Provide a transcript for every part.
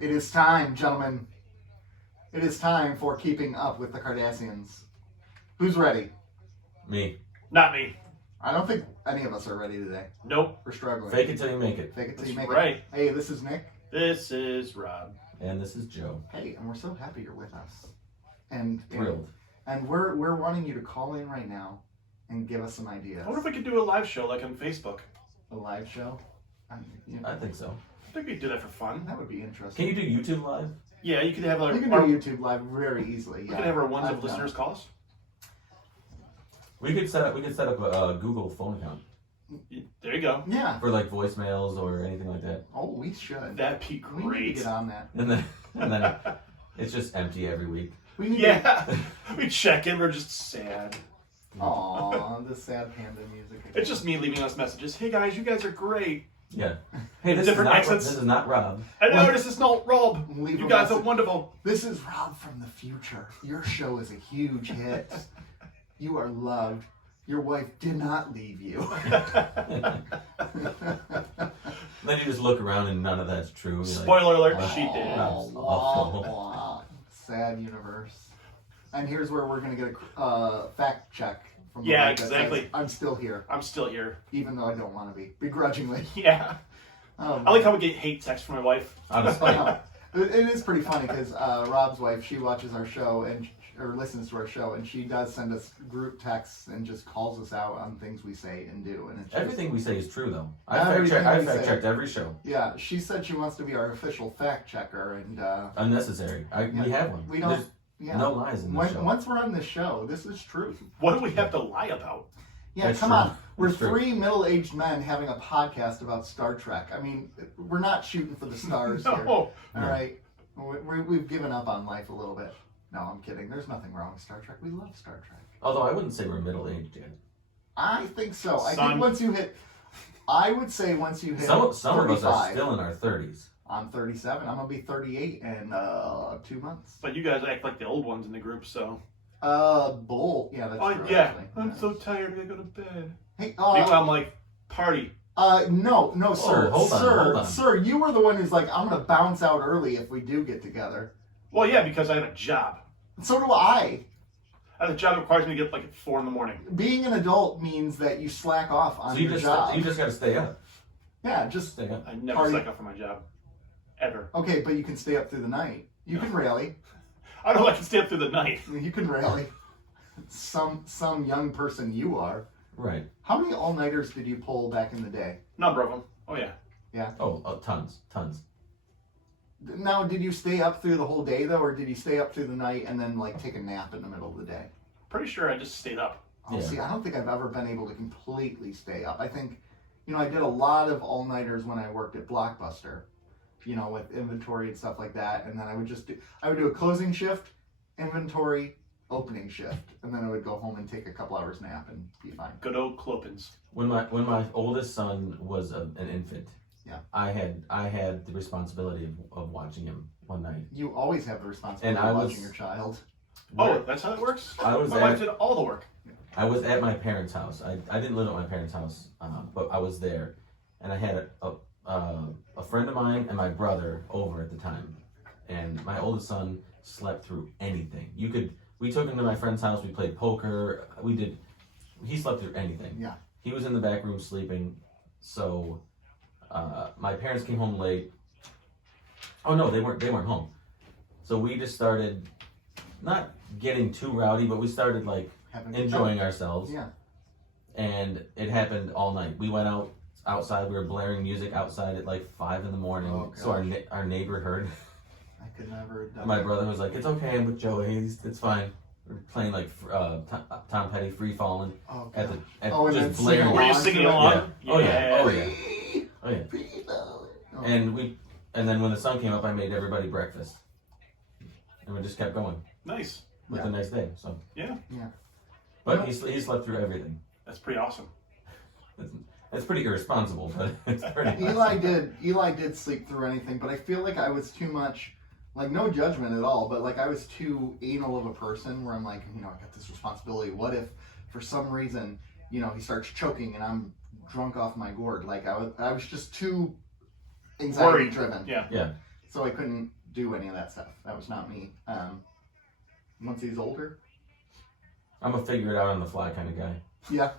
It is time, gentlemen. It is time for Keeping Up with the Cardassians. Who's ready? Me. Not me. I don't think any of us are ready today. Nope. We're struggling. Fake it till you make it. Fake it till you That's make right. it. Hey, this is Nick. This is Rob. And this is Joe. Hey, and we're so happy you're with us. And Thrilled. And we're wanting you to call in right now and give us some ideas. I wonder if we could do a live show like on Facebook. A live show? I think so. I think we could do that for fun. That would be interesting. Can you do YouTube live? Yeah, you could have We can do YouTube live very easily. We Yeah. could have our ones I've of listeners call us. We could set up a Google phone account There you go. Yeah. for like voicemails or anything like that. Oh, we should. That'd be We need to great. get on that. And then it's just empty every week. We need Yeah. We check in, we're just sad. to. Aw, the sad panda music. It's just me leaving us messages. Hey guys, you guys are great. Yeah. Hey, Different accents. This is not Rob. I know this is not Rob. Leave You a guys are message. wonderful. This is Rob from the future. Your show is a huge hit. You are loved. Your wife did not leave you. Then you just look around and none of that's true. You're like, Spoiler alert, oh, she did. Rob's Wah, awful. wah. Sad universe. And here's where we're going to get a fact check from the Yeah, wife that says, exactly. I'm still here, I'm still here. even though I don't want to be. Begrudgingly. Yeah. Oh, I like how we get hate texts from my wife. Honestly. I know. It is pretty funny because Rob's wife, she watches our show or listens to our show, and she does send us group texts and just calls us out on things we say and do. And it's just, Everything we say is true, though. Everything I we fact say. checked every show. yeah, she said she wants to be our official fact checker, and Unnecessary. We have one. we don't. There's Yeah. no lies in this show. Once we're on this show, this is true. What do we have to lie about? Yeah, That's come true. on. We're That's true. three middle-aged men having a podcast about Star Trek. I mean, we're not shooting for the stars here. No. All right, we've given up on life a little bit. No, I'm kidding. There's nothing wrong with Star Trek. We love Star Trek. Although I wouldn't say we're middle-aged yet. I think so. I Son. think once you hit, I would say once you hit Some of us 35. are still in our 30s. I'm 37. I'm gonna be 38 in 2 months. But you guys act like the old ones in the group, so. Bull. Yeah, that's Oh, true. yeah. Actually. I'm Yeah. so tired, I gotta go to bed. Hey, Meanwhile, I'm like, party. no, sir, hold sir, on. sir. You were the one who's like, I'm gonna bounce out early if we do get together. Well, yeah, because I have a job. So do I. I have a job that requires me to get up like at 4 in the morning. Being an adult means that you slack off on So you your just job. got to stay up. Yeah, just Stay up. I never Party. slack off on my job. Ever. okay, but you can stay up through the night. You can rally. I don't know if I can stay up through the night. You can rally. Some young person you are. Right. How many all-nighters did you pull back in the day? Number of them. Oh, yeah. Oh, tons. Now, did you stay up through the whole day though, or did you stay up through the night and then like take a nap in the middle of the day? Pretty sure I just stayed up. Oh, Yeah. see, I don't think I've ever been able to completely stay up. I think, I did a lot of all-nighters when I worked at Blockbuster, with inventory and stuff like that. And then I would do a closing shift, inventory, opening shift. And then I would go home and take a couple hours nap and be fine. Good old Clopins. When my oldest son was an infant, Yeah. I had the responsibility of watching him one night. You always have the responsibility And I of was- watching your child. Oh, that's how it works? I was My wife did all the work. I was at my parents' house. I didn't live at my parents' house, but I was there, and I had a friend of mine and my brother over at the time, and my oldest son slept through anything. We took him to my friend's house. We played poker. He slept through anything. Yeah. He was in the back room sleeping. So, my parents came home late. Oh no, they weren't home. So we just started, not getting too rowdy, but we started like enjoying ourselves. Yeah. And it happened all night. We went outside. We were blaring music outside at like 5 in the morning. Oh, So our neighbor heard. I could never have done My that. brother was like, "It's okay. I'm with Joey. It's fine." We're playing like Tom Petty, "Free Falling" Oh, at God. the Oh, and then just blaring. sing Were you along singing to it? along? Yeah. Oh yeah. Oh Yeah. yeah. Oh yeah. Oh. And then when the sun came up, I made everybody breakfast, and we just kept going Nice. with Yeah. the next day. So, Yeah. but he slept through everything. That's pretty awesome. It's pretty irresponsible, but it's pretty. Eli did sleep through anything, but I feel like I was too much, like no judgment at all, but like I was too anal of a person where I'm like, I got this responsibility. What if for some reason, he starts choking and I'm drunk off my gourd? Like I was just too anxiety driven. Yeah. Yeah. So I couldn't do any of that stuff. That was not me. Once he's older, I'm a figure it out on the fly kind of guy. yeah.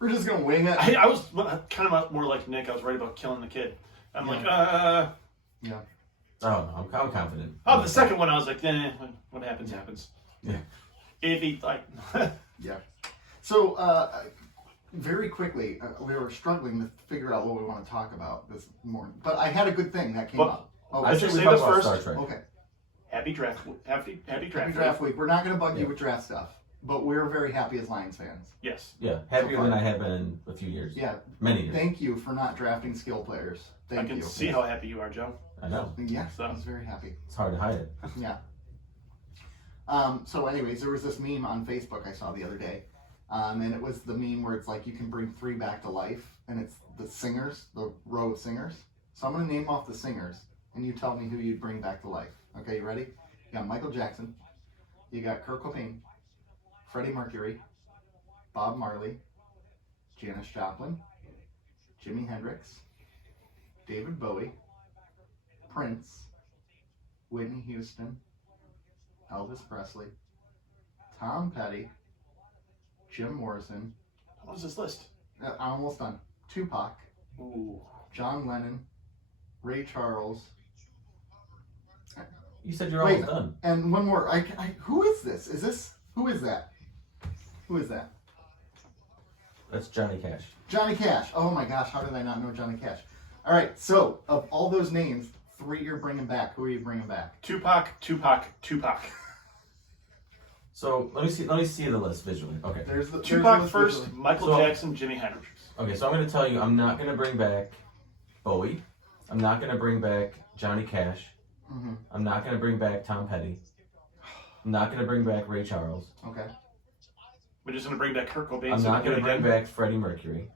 We're just gonna wing it. I was kind of more like Nick. I was worried about killing the kid. I'm like, Yeah. Oh, no, I'm confident. Oh, the second one, I was like, what happens, happens. Yeah. If he, like... Yeah. So, very quickly, we were struggling to figure out what we want to talk about this morning. But I had a good thing that came up. Oh, I Let's say just we say talk this about first. Star Trek. okay. Happy draft Draft week. We're not going to bug you Yeah. with draft stuff, but we're very happy as Lions fans. Yes. Yeah, happier So than far. I have been in a few years. Yeah. Many years. Thank you for not drafting skill players. I Thank can you. see how happy you are, Joe. I know. Yeah, So- I was very happy. It's hard to hide it. Yeah. So anyways, there was this meme on Facebook I saw the other day. And it was the meme where it's like you can bring 3 back to life, and it's the singers, the row of singers. So I'm going to name off the singers, and you tell me who you'd bring back to life. Okay, you ready? You got Michael Jackson. You got Kurt Cobain, Freddie Mercury, Bob Marley, Janice Joplin, Jimi Hendrix, David Bowie, Prince, Whitney Houston, Elvis Presley, Tom Petty, Jim Morrison. What was this list? I'm almost done. Tupac, Ooh. John Lennon, Ray Charles, You said you're Wait. almost done. and one more. Who is this? Who is that? Who is that? That's Johnny Cash. Johnny Cash. Oh my gosh, how did I not know Johnny Cash? All right, so of all those names, 3 you're bringing back. Who are you bringing back? Tupac. So let me see the list visually. Okay. There's the Tupac there's the first, visually. Michael So- Jackson, Jimi Hendrix. Okay, so I'm gonna tell you I'm not gonna bring back Bowie. I'm not gonna bring back Johnny Cash. Mhm. I'm not gonna bring back Tom Petty. I'm not gonna bring back Ray Charles. Okay. We're just gonna bring back Kurt Cobain. I'm so not we gonna do it bring again. back Freddie Mercury.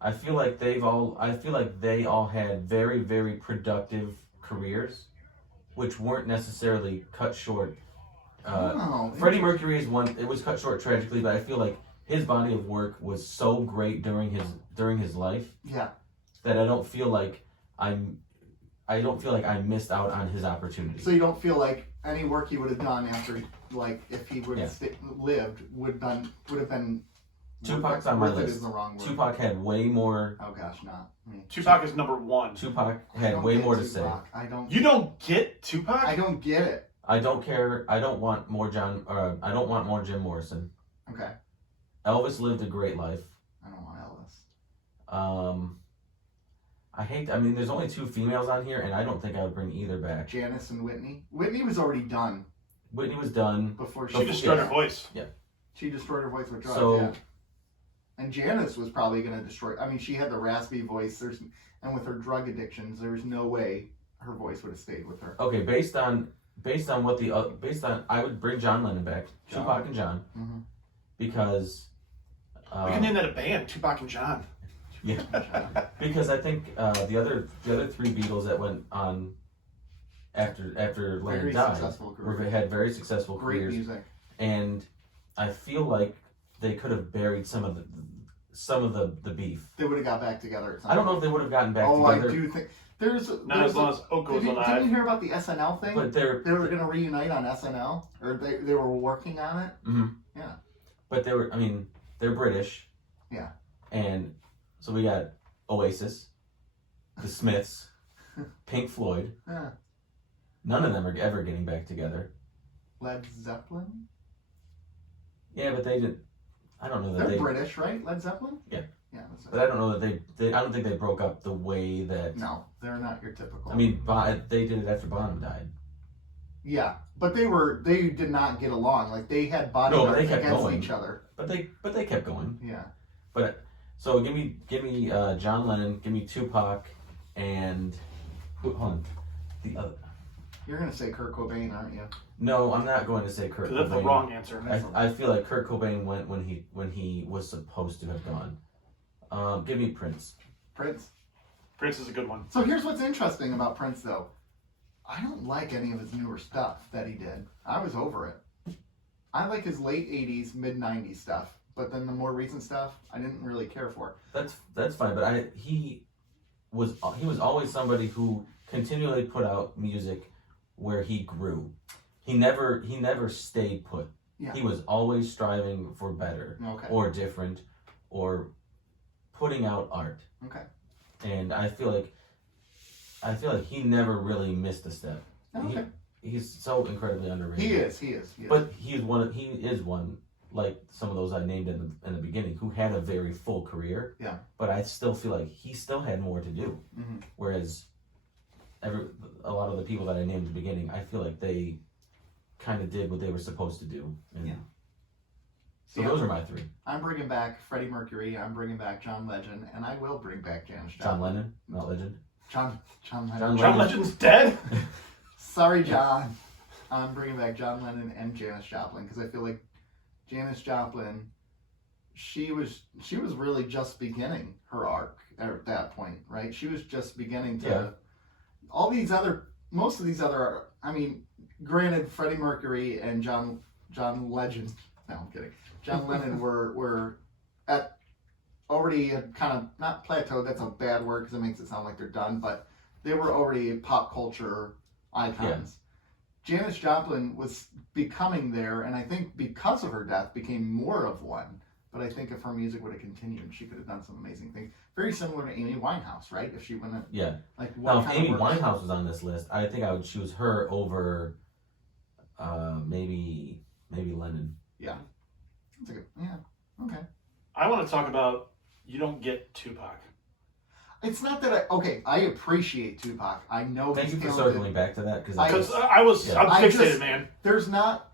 I feel like they all had very, very productive careers, which weren't necessarily cut short. Oh, Freddie Mercury is one. It was cut short tragically, but I feel like his body of work was so great during his life Yeah. that I don't feel like I missed out on his opportunity. So you don't feel like any work he would have done after, like, if he would have Yeah. lived, would have been. Tupac's on my worth it list. is the wrong word. Tupac had way more. Oh gosh, not me. Tupac is number 1. Tupac I had don't way get more to say. Tupac. I don't. You don't get Tupac? I don't get it. I don't care. I don't want more I don't want more Jim Morrison. Okay. Elvis lived a great life. I don't want Elvis. I mean, there's only 2 females on here, and I don't think I would bring either back. Janice and Whitney. Whitney was already done Whitney was done. before She destroyed her voice. She destroyed her voice with drugs. So- yeah. And Janice was probably going to destroy. I mean, she had the raspy voice. And with her drug addictions, there's no way her voice would have stayed with her. Okay, based on I would bring John Lennon back, John. Tupac and John, Mhm. because We can name that a band, Tupac and John. yeah, because I think the other 3 Beatles that went on after Very Lennon died successful career. had very successful Great careers, music. and I feel like they could have buried some of the beef. They would have got back together. At some I don't know if point. they would have gotten back Oh, together. I do think there's. Not as long as Oak goes Didn't alive. you hear about the SNL thing? But They were going to reunite on SNL, or they were working on it. but they're British. Yeah. And so we got Oasis, the Smiths, Pink Floyd. Yeah. None of them are ever getting back together. Led Zeppelin. Yeah, but they didn't. I don't know that They're they. British, right? Led Zeppelin. Yeah. Yeah. That's But I don't know that they. I don't think they broke up the way that. No, they're not your typical. I mean, they did it after Bonham died. Yeah, but they did not get along. Like they had No, but bodyguards they kept against going. each other. But they kept going. Yeah. So give me John Lennon, give me Tupac, and hold on, the other. You're gonna say Kurt Cobain, aren't you? No, I'm not going to say Kurt Because that's the Cobain. wrong answer. I feel like Kurt Cobain went when he was supposed to have gone. Give me Prince. Prince. Prince is a good one. So here's what's interesting about Prince, though. I don't like any of his newer stuff that he did. I was over it. I like his late '80s, mid '90s stuff, but then the more recent stuff, I didn't really care for. That's fine, but was always somebody who continually put out music where he grew. He never stayed put. Yeah. He was always striving for better Okay. or different or putting out art. Okay. And I feel like he never really missed a step. Okay. He's so incredibly underrated. He is. But he is one like some of those I named in the beginning who had a very full career. Yeah. But I still feel like he still had more to do. Mm-hmm. Whereas a lot of the people that I named at the beginning, I feel like they kind of did what they were supposed to do. And Yeah. So those are my three. I'm bringing back Freddie Mercury. I'm bringing back John Legend, and I will bring back Janice Joplin. John Lennon, not Legend. John Lennon. John Legend's dead. Sorry, John. I'm bringing back John Lennon and Janice Joplin because I feel like Janice Joplin, she was really just beginning her arc at that point, right? She was just beginning to. Yeah. Most of these other. I mean, granted, Freddie Mercury and John Legend. No, I'm kidding. John Lennon were at already had kind of not plateaued. That's a bad word because it makes it sound like they're done, but they were already pop culture icons. Yeah. Janice Joplin was becoming there, and I think because of her death, became more of one. But I think if her music would have continued, she could have done some amazing things. Very similar to Amy Winehouse, right? If she wouldn't, yeah. Like now, if Amy Winehouse was on this list, I think I would choose her over, maybe Lennon. Yeah. That's a good. Yeah. Okay. I want to talk about you don't get Tupac. It's not that I appreciate Tupac. I know. Thank he's you for talented. circling back to that Because yeah. I'm fixated, man. There's not.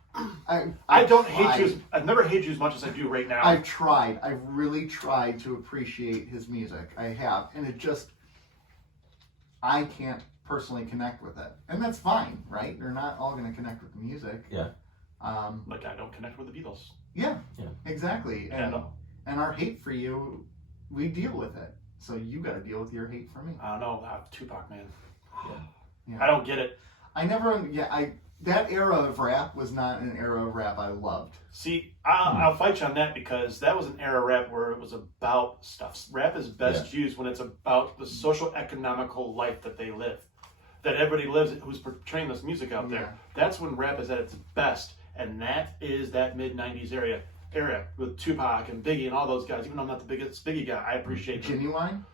I don't hate you. I've never hated you as much as I do right now. I've tried. I've really tried to appreciate his music. I have, and it just. I can't personally connect with it, and that's fine, right? They're not all going to connect with the music. Yeah. Like I don't connect with the Beatles. Yeah. Yeah. Exactly. And Yeah, and our hate for you, we deal with it. So you got to deal with your hate for me. I don't know. Tupac, man. Yeah. I don't get it. I never. Yeah. That era of rap was not an era of rap I loved. See, I'll fight you on that because that was an era of rap where it was about stuff. Rap is best used when it's about the social economical life that they live, that everybody lives, who's portraying this music out there. That's when rap is at its best, and that is that mid-90s era with Tupac and Biggie and all those guys. Even though I'm not the biggest Biggie guy, I appreciate them. Genuine?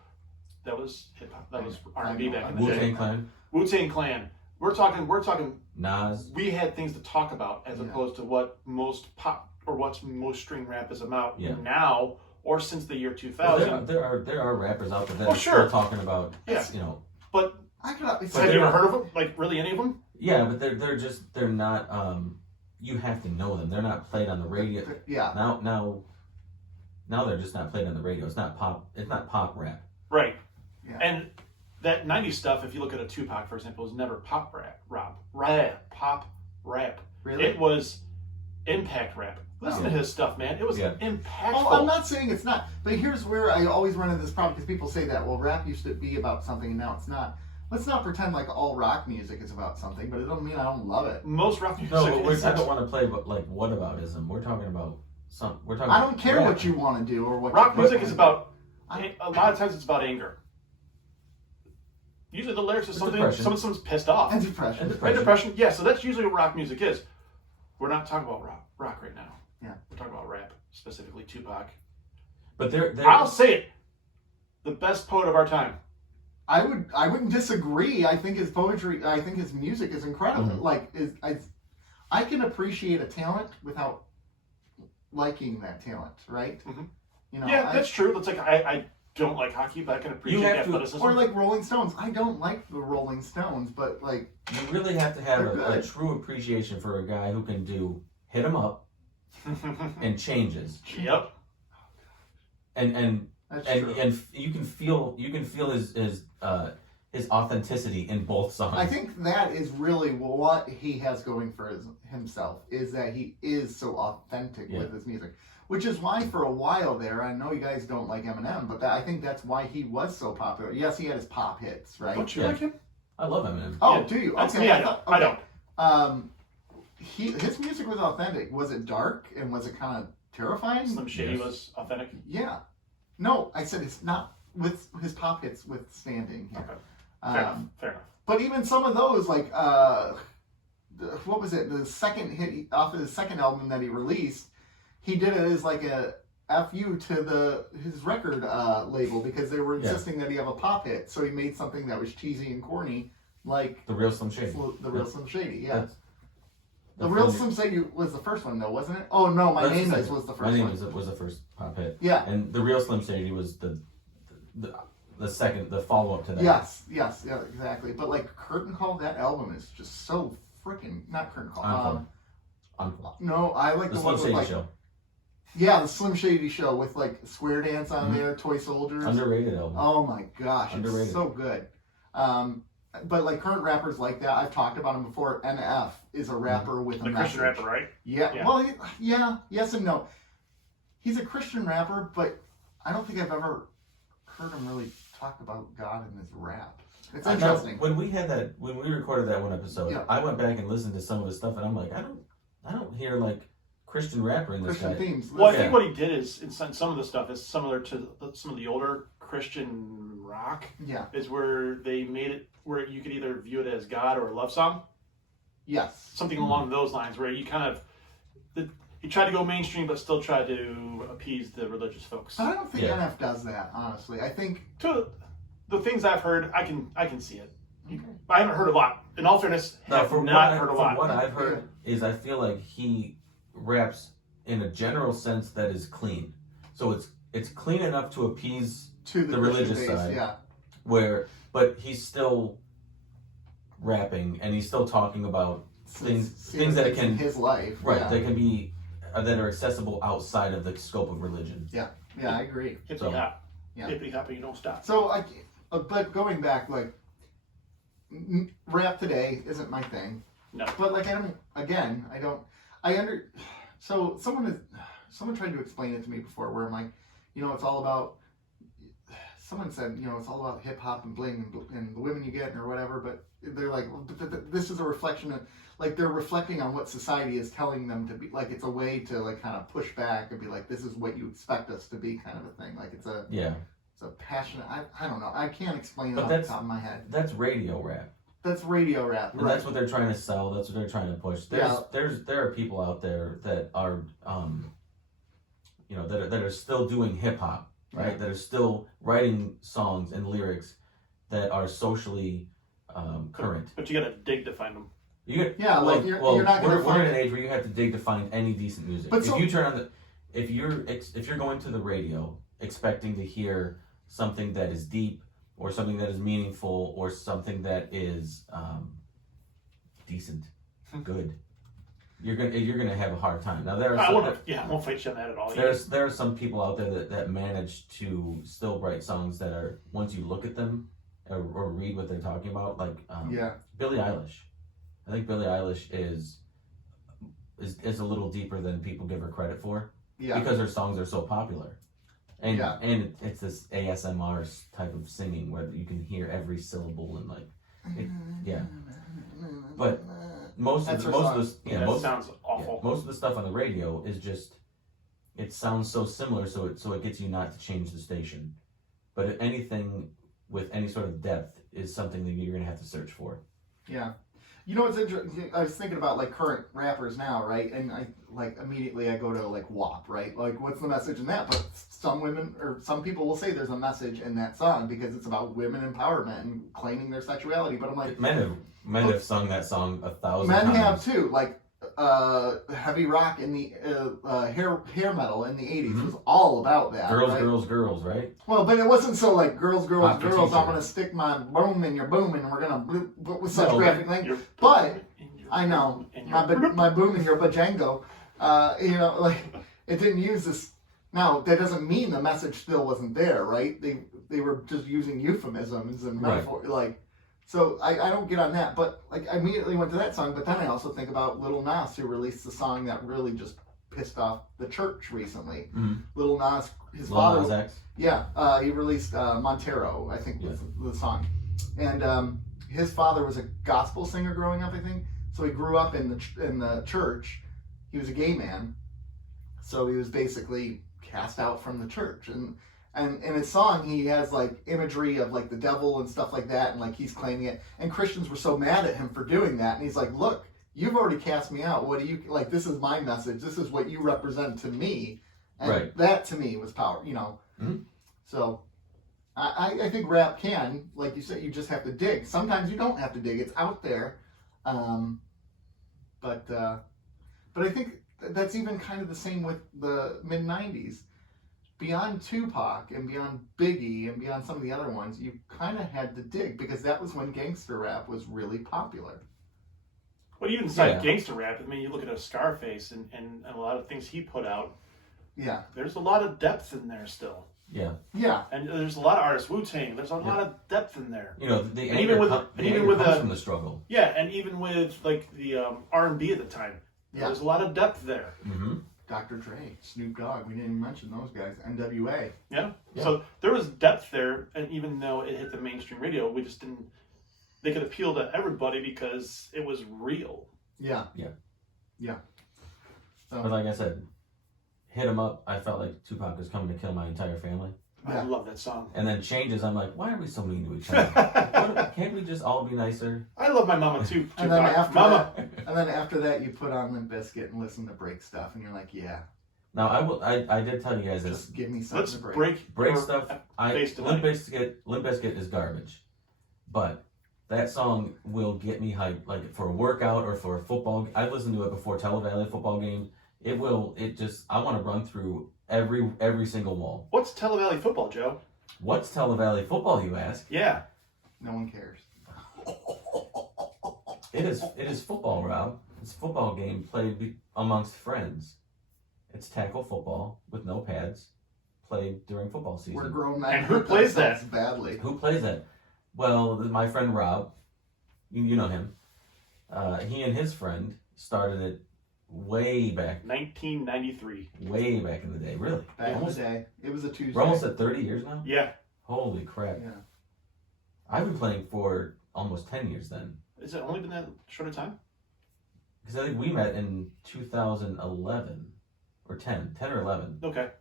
That was hip-hop. That was R&B back in the Wu-Tang day. Clan. Wu-Tang Clan. We're talking Nas. We had things to talk about as opposed to what most pop or what's most string rap is about now or since the year 2000. Well, there are rappers out there that are sure. still talking about But have you ever heard of them? Like really any of them? Yeah, but they're not you have to know them. They're not played on the radio. Yeah. Now they're just not played on the radio. It's not pop rap. Right. Yeah. And that 90s stuff, if you look at a Tupac, for example, was never pop rap. Pop rap. Really? It was impact rap. Listen to his stuff, man. It was impactful. Oh, I'm not saying it's not. But here's where I always run into this problem because people say that, well, rap used to be about something and now it's not. Let's not pretend like all rock music is about something, but it doesn't mean I don't love it. Most rock music I don't want to play like whataboutism. We're talking about I don't care rap. what you want to do or what rock music is about I- a lot of times it's about anger. Usually the lyrics is something depression. someone's pissed off. And depression. And depression, yeah, so that's usually what rock music is. We're not talking about rock right now. Yeah. We're talking about rap, specifically Tupac. But I'll say it. The best poet of our time. I wouldn't disagree. I think his poetry, I think his music is incredible. Mm-hmm. I can appreciate a talent without liking that talent, right? Mm-hmm. You know, That's true. It's like I don't like hockey, but I can appreciate athleticism. Or like Rolling Stones. I don't like the Rolling Stones, but like you really have to have they're a good. true appreciation for a guy who can do hit 'em up and changes. Yep. And that's true. and you can feel his authenticity in both songs. I think that is really what he has going for himself, is that he is so authentic with his music. Which is why for a while there, I know you guys don't like Eminem, but I think that's why he was so popular. Yes, he had his pop hits, right? Don't you like him? I love Eminem. Oh, Yeah, do you? That's Okay, me, I don't. I don't. His music was authentic. Was it dark and was it kind of terrifying? Slim Shady Yes. was authentic. Yeah. No, I said it's not with his pop hits withstanding here. Okay. Fair enough. But even some of those, like what was it? The second hit off of his second album that he released, he did it as like a FU to his record label because they were insisting that he have a pop hit. So he made something that was cheesy and corny, like The Real Slim Shady. The Real Slim Shady, yeah. The Real Slim Shady was the first one, though, wasn't it? Oh no, My Name Is was the first one. My Name Is was the first pop hit. Yeah. And The Real Slim Shady was the second, the follow up to that. Yes, yeah, exactly. But like Curtain Call, that album is just so freaking not Curtain Call. Encore. No, I like The the Slim one with Shady like Show. yeah, the Slim Shady Show with like Square Dance on there, Toy Soldiers. Underrated album. Oh my gosh, Underrated. it's so good. But like current rappers like that, I've talked about him before. NF is a rapper with a The message. Christian rapper, right? Yeah. Yeah. Well, yes and no. He's a Christian rapper, but I don't think I've ever heard him really talk about God in his rap. It's interesting. When we recorded that one episode, Yeah. I went back and listened to some of his stuff, and I'm like, I don't hear like Christian rapper in this Christian guy. themes. Well, I Yeah. think what he did is, in some of the stuff, is similar to some of the older Christian rock. Yeah. Is where they made it where you could either view it as God or a love song, Yes. something along those lines, where you kind of he tried to go mainstream, but still tried to appease the religious folks. But I don't think Yeah. NF does that, honestly. I think. To the things I've heard, I can see it. I haven't heard a lot. In all fairness, have not heard a lot. From what I've heard is I feel like he raps in a general sense that is clean. So it's clean enough to appease To the religious Christian base, side. yeah. But he's still rapping and he's still talking about things that in can his life, right yeah. that can be that are accessible outside of the scope of religion. Yeah, I agree. Hippity So- hop, Yeah. hippity hop, and you don't stop. So but going back, like rap today isn't my thing. No. But like so someone tried to explain it to me before where I'm like, it's all about, someone said, it's all about hip hop and bling and the women you get or whatever, but they're like, well, this is a reflection of, like, they're reflecting on what society is telling them to be, like, it's a way to like kind of push back and be like, this is what you expect us to be, kind of a thing. Like it's a passionate, I don't know, I can't explain it off the top of my head. That's radio rap. That's radio rap, And right? that's what they're trying to sell. That's what they're trying to push. There are people out there that are, that are still doing hip hop, right? Yeah. That are still writing songs and lyrics that are socially current. But you gotta dig to find them. You're not going to We're find in an age where you have to dig to find any decent music. But if you turn on if you're going to the radio expecting to hear something that is deep, or something that is meaningful, or something that is decent, good, you're gonna have a hard time. Now there are I won't fight you on that at all. there are some people out there that manage to still write songs that are, once you look at them or read what they're talking about, like Billie Eilish. I think Billie Eilish is a little deeper than people give her credit for, because her songs are so popular. And it's this ASMR type of singing where you can hear every syllable and But most of the sounds awful. most of the stuff on the radio is just, it sounds so similar, so it gets you not to change the station. But anything with any sort of depth is something that you're gonna have to search for. Yeah. What's interesting? I was thinking about like current rappers now, right? And I immediately I go to like WAP, right? Like, what's the message in that? But some women or some people will say there's a message in that song because it's about women empowerment and claiming their sexuality. But I'm like, Men have sung that song 1,000 times. Men have too. Like heavy rock in the hair metal in the 80s was all about that. Girls, right? Well, but it wasn't so like girls. Pop the I'm t-shirt. gonna stick my boom in your boom and we're gonna bloop with such No, graphic language. But I know my boom in your bajango. Like it didn't use this. Now that doesn't mean the message still wasn't there, right? They were just using euphemisms and metaphor, like. So I don't get on that, but like I immediately went to that song. But then I also think about Lil Nas, who released the song that really just pissed off the church recently. Mm-hmm. Lil Nas, his Lil father, Nas X? he released Montero, I think was the song, and his father was a gospel singer growing up, I think. So he grew up in the church. He was a gay man, so he was basically cast out from the church, and And in his song, he has like imagery of like the devil and stuff like that, and like he's claiming it. And Christians were so mad at him for doing that, and he's like, "Look, you've already cast me out. What do you like? This is my message. This is what you represent to me." And that to me was power, you know. Mm-hmm. So I think rap can, like you said, you just have to dig. Sometimes you don't have to dig; it's out there. But I think that's even kind of the same with the mid '90s. Beyond Tupac and beyond Biggie and beyond some of the other ones, you kind of had to dig because that was when gangster rap was really popular. Well, even inside gangster rap, I mean, you look at a Scarface and a lot of things he put out. Yeah. There's a lot of depth in there still. Yeah. Yeah. And there's a lot of artists, Wu-Tang, there's a lot of depth in there. You know, the anger comes from the struggle. Yeah, and even with like the R&B at the time, there's a lot of depth there. Mm-hmm. Dr. Dre, Snoop Dogg, we didn't even mention those guys. NWA. Yeah. So there was depth there, and even though it hit the mainstream radio, we just didn't. They could appeal to everybody because it was real. Yeah. So, But like I said, Hit 'Em Up, I felt like Tupac was coming to kill my entire family. I love that song. And then Changes, I'm like, why are we so mean to each other? Can't we just all be nicer? I love my mama too. and then after that, you put on Limp Bizkit and listen to break stuff, and you're like, yeah. Now I did tell you guys this. Just give me something to break stuff. Limp Bizkit is garbage, but that song will get me hyped, like for a workout or for a football. I've listened to it before Tele-Valley football games. I want to run through every single wall. What's Tele-Valley football, Joe? What's Tele-Valley football, you ask? Yeah. No one cares. It is football, Rob. It's a football game played amongst friends. It's tackle football with no pads, played during football season. We're grown men. And who plays that? Badly. Who plays that? Well, my friend Rob, you know him. He and his friend started it way back. 1993. Way back in the day, really. Back in the day. It was a Tuesday. We're almost at 30 years now? Yeah. Holy crap. Yeah. I've been playing for almost 10 years then. Has it only been that short a time? Because I think we met in 2011 or 10 or 11. Okay.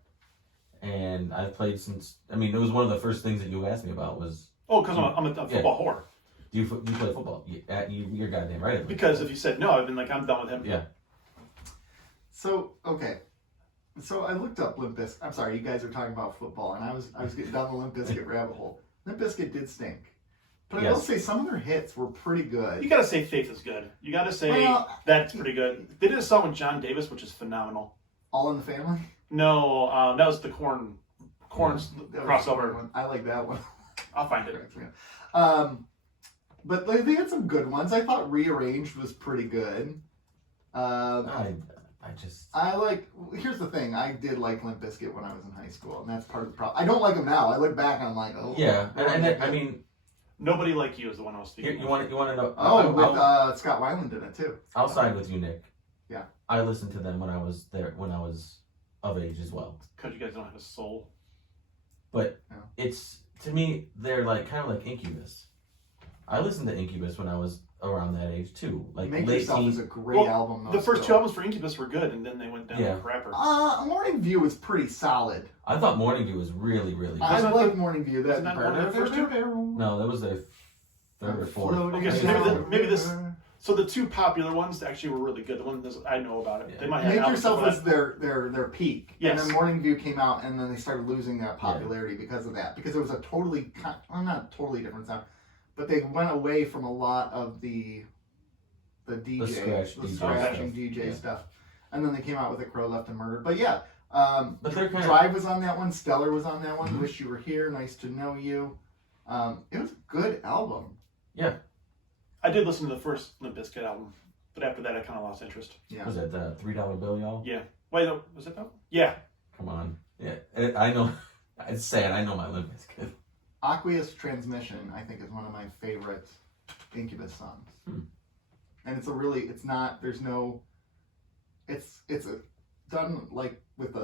And I've played since, it was one of the first things that you asked me about was... Oh, because I'm a football whore. Do you play football? You're goddamn right. Because if you said no, I've been like, I'm done with him. Yeah. So, okay. So I looked up Limp Bizkit. I'm sorry, you guys are talking about football, and I was getting down the Limp Bizkit rabbit hole. Limp Bizkit did stink. But I will say some of their hits were pretty good. You gotta say Faith is good. You gotta say that's pretty good. They did a song with John Davis, which is phenomenal. All in the Family? No, that was the Korn's crossover one. I like that one. I'll find it. But they had some good ones. I thought Rearranged was pretty good. Here's the thing. I did like Limp Bizkit when I was in high school, and that's part of the problem. I don't like them now. I look back and I'm like, oh. Yeah, Nobody Like You is the one I was speaking. You want to know? Scott Weiland did it too. I'll side with you, Nick. Yeah. I listened to them when I was of age as well. Because you guys don't have a soul. But it's, to me, they're like kind of like Incubus. I listened to Incubus when I was around that age too. Like Make late Yourself teens. is a great album. The first two albums for Incubus were good, and then they went down the crapper. Morning View was pretty solid. I thought Morning View was really, really good. I like Morning View. Wasn't that one of the first two? No, that was their third or fourth. Okay, so maybe this. So the two popular ones actually were really good. The one I know about it. Yeah. They might have Make Yourself was their peak. Yes. And then Morning View came out, and then they started losing that popularity because of that. Because it was a totally, not totally different sound, but they went away from a lot of the scratching DJ stuff. And then they came out with A Crow Left and Murdered. But yeah, but they're Drive was on that one. Stellar was on that one. Mm-hmm. Wish You Were Here. Nice to Know You. It was a good album. Yeah. I did listen to the first Limp Bizkit album, but after that I kind of lost interest. Yeah. Was it the $3 bill, y'all? Yeah. Wait, no, was it though? Yeah. Come on. Yeah. I know. It's sad. I know my Limp Bizkit. Aqueous Transmission, I think, is one of my favorite Incubus songs. And it's done like with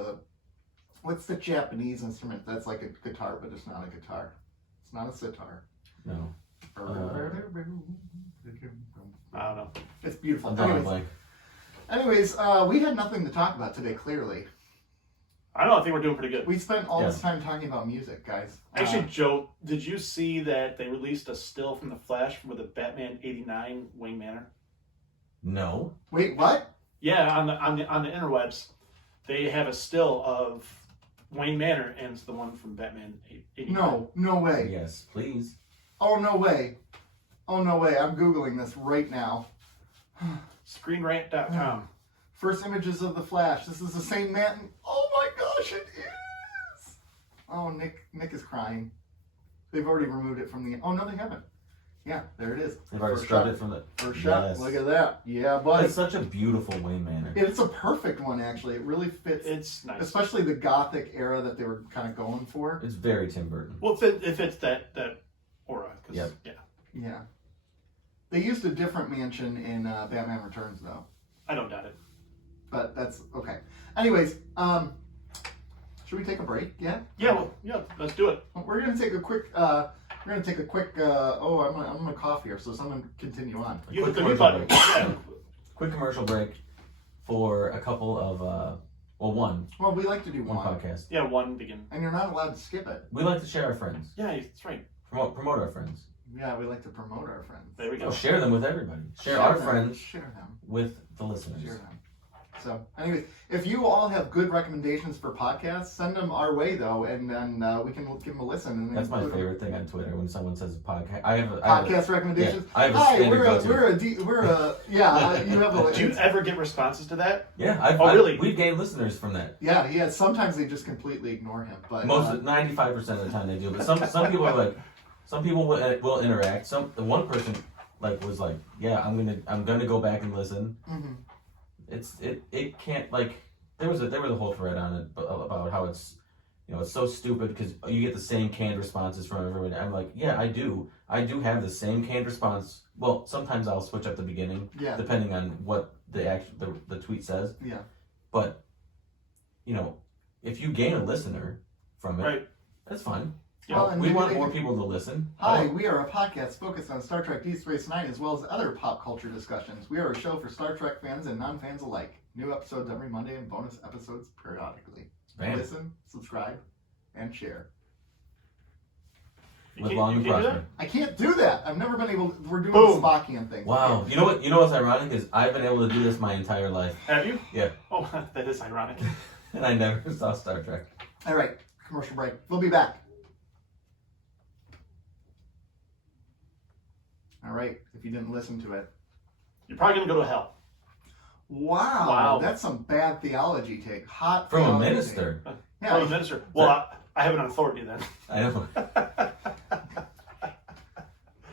what's the Japanese instrument that's like a guitar, but it's not a guitar. It's not a sitar. No. I don't know. It's beautiful. I'm drawing a blank. Anyways, we had nothing to talk about today, clearly. I don't know. I think we're doing pretty good. We spent all this time talking about music, guys. Actually, Joe, did you see that they released a still from the Flash with the Batman '89 Wayne Manor? No. Wait, what? Yeah, on the interwebs, they have a still of Wayne Manor, and it's the one from Batman '89. No way. Yes, please. Oh, no way. Oh, no way. I'm Googling this right now. ScreenRant.com. First images of the Flash. This is the same man. Oh my gosh, it is. Oh, Nick is crying. They've already removed it from the. Oh no, they haven't. Yeah, there it is. They've already First scrubbed shot. it from the. First shot. Yes. Look at that. Yeah, buddy. It's such a beautiful Wayne Manor. It's a perfect one, actually. It really fits. It's nice. Especially the Gothic era that they were kind of going for. It's very Tim Burton. Well, it fits that aura. Yep. Yeah. Yeah. They used a different mansion in Batman Returns, though. I don't doubt it. But that's okay. Anyways, should we take a break? Yeah. Yeah. Well, yeah. Let's do it. We're gonna take a quick. I'm gonna cough here, so someone continue on. You hit quick the mute commercial button. break. Yeah. Quick commercial break for a couple of one Well, we like to do one, podcast. Yeah. One begin. and you're not allowed to skip it. We like to share our friends. Yeah, that's right. Promote our friends. Yeah, we like to promote our friends. There we go. Oh, share them with everybody. Share our them, friends Share them. with the listeners. Share them. So, anyways, if you all have good recommendations for podcasts, send them our way though, and then we can give them a listen. And That's my include them. favorite thing on Twitter when someone says podcast. I have Podcast recommendations. Yeah, I have a Hi, standard go-to. you have a. Do you ever get responses to that? Yeah, really? We've gained listeners from that. Yeah. Sometimes they just completely ignore him, but 95% of the time they do. But some people are like, some people will interact. One person was like, yeah, I'm gonna go back and listen. Mm-hmm. It can't there was a whole thread on it about how it's it's so stupid because you get the same canned responses from everyone. I'm like, yeah, I do have the same canned response. Well, sometimes I'll switch up the beginning depending on what the tweet says. Yeah. But if you gain a listener from it, Right. that's fine. Yeah. Well, and We maybe want they more can- people to listen. Hi, we are a podcast focused on Star Trek Deep Space Nine as well as other pop culture discussions. We are a show for Star Trek fans and non-fans alike. New episodes every Monday and bonus episodes periodically. Bam. Listen, subscribe, and share. With long and you can't do prosper. I can't do that. I've never been able. We're doing Boom. the Spockian thing. Wow. You know what's ironic is I've been able to do this my entire life, that? Have you? Yeah. Oh, that is ironic. and I never saw Star Trek. All right, commercial break. We'll be back. All right, if you didn't listen to it. You're probably gonna go to hell. Wow. That's some bad theology take. Hot From a theology minister. take. Yeah, Yeah. the minister. Well, I have an authority then. I know.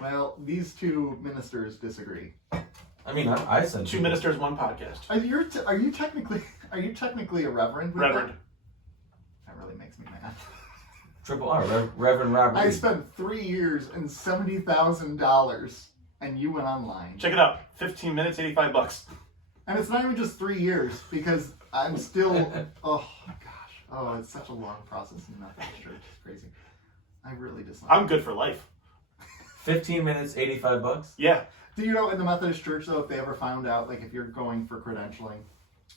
Well, these two ministers disagree. I mean, I said Two ministers, one podcast. Are you technically a reverend? with Reverend. That really makes me mad. Triple R, Reverend Robert. I Lee. spent 3 years and $70,000, and you went online. Check it out. 15 minutes, $85. And it's not even just 3 years because I'm still. Oh my gosh! Oh, it's such a long process in Methodist Church. It's crazy. I really dislike. I'm good for life. 15 minutes, $85. Yeah. Do you know in the Methodist Church though, if they ever found out, like if you're going for credentialing,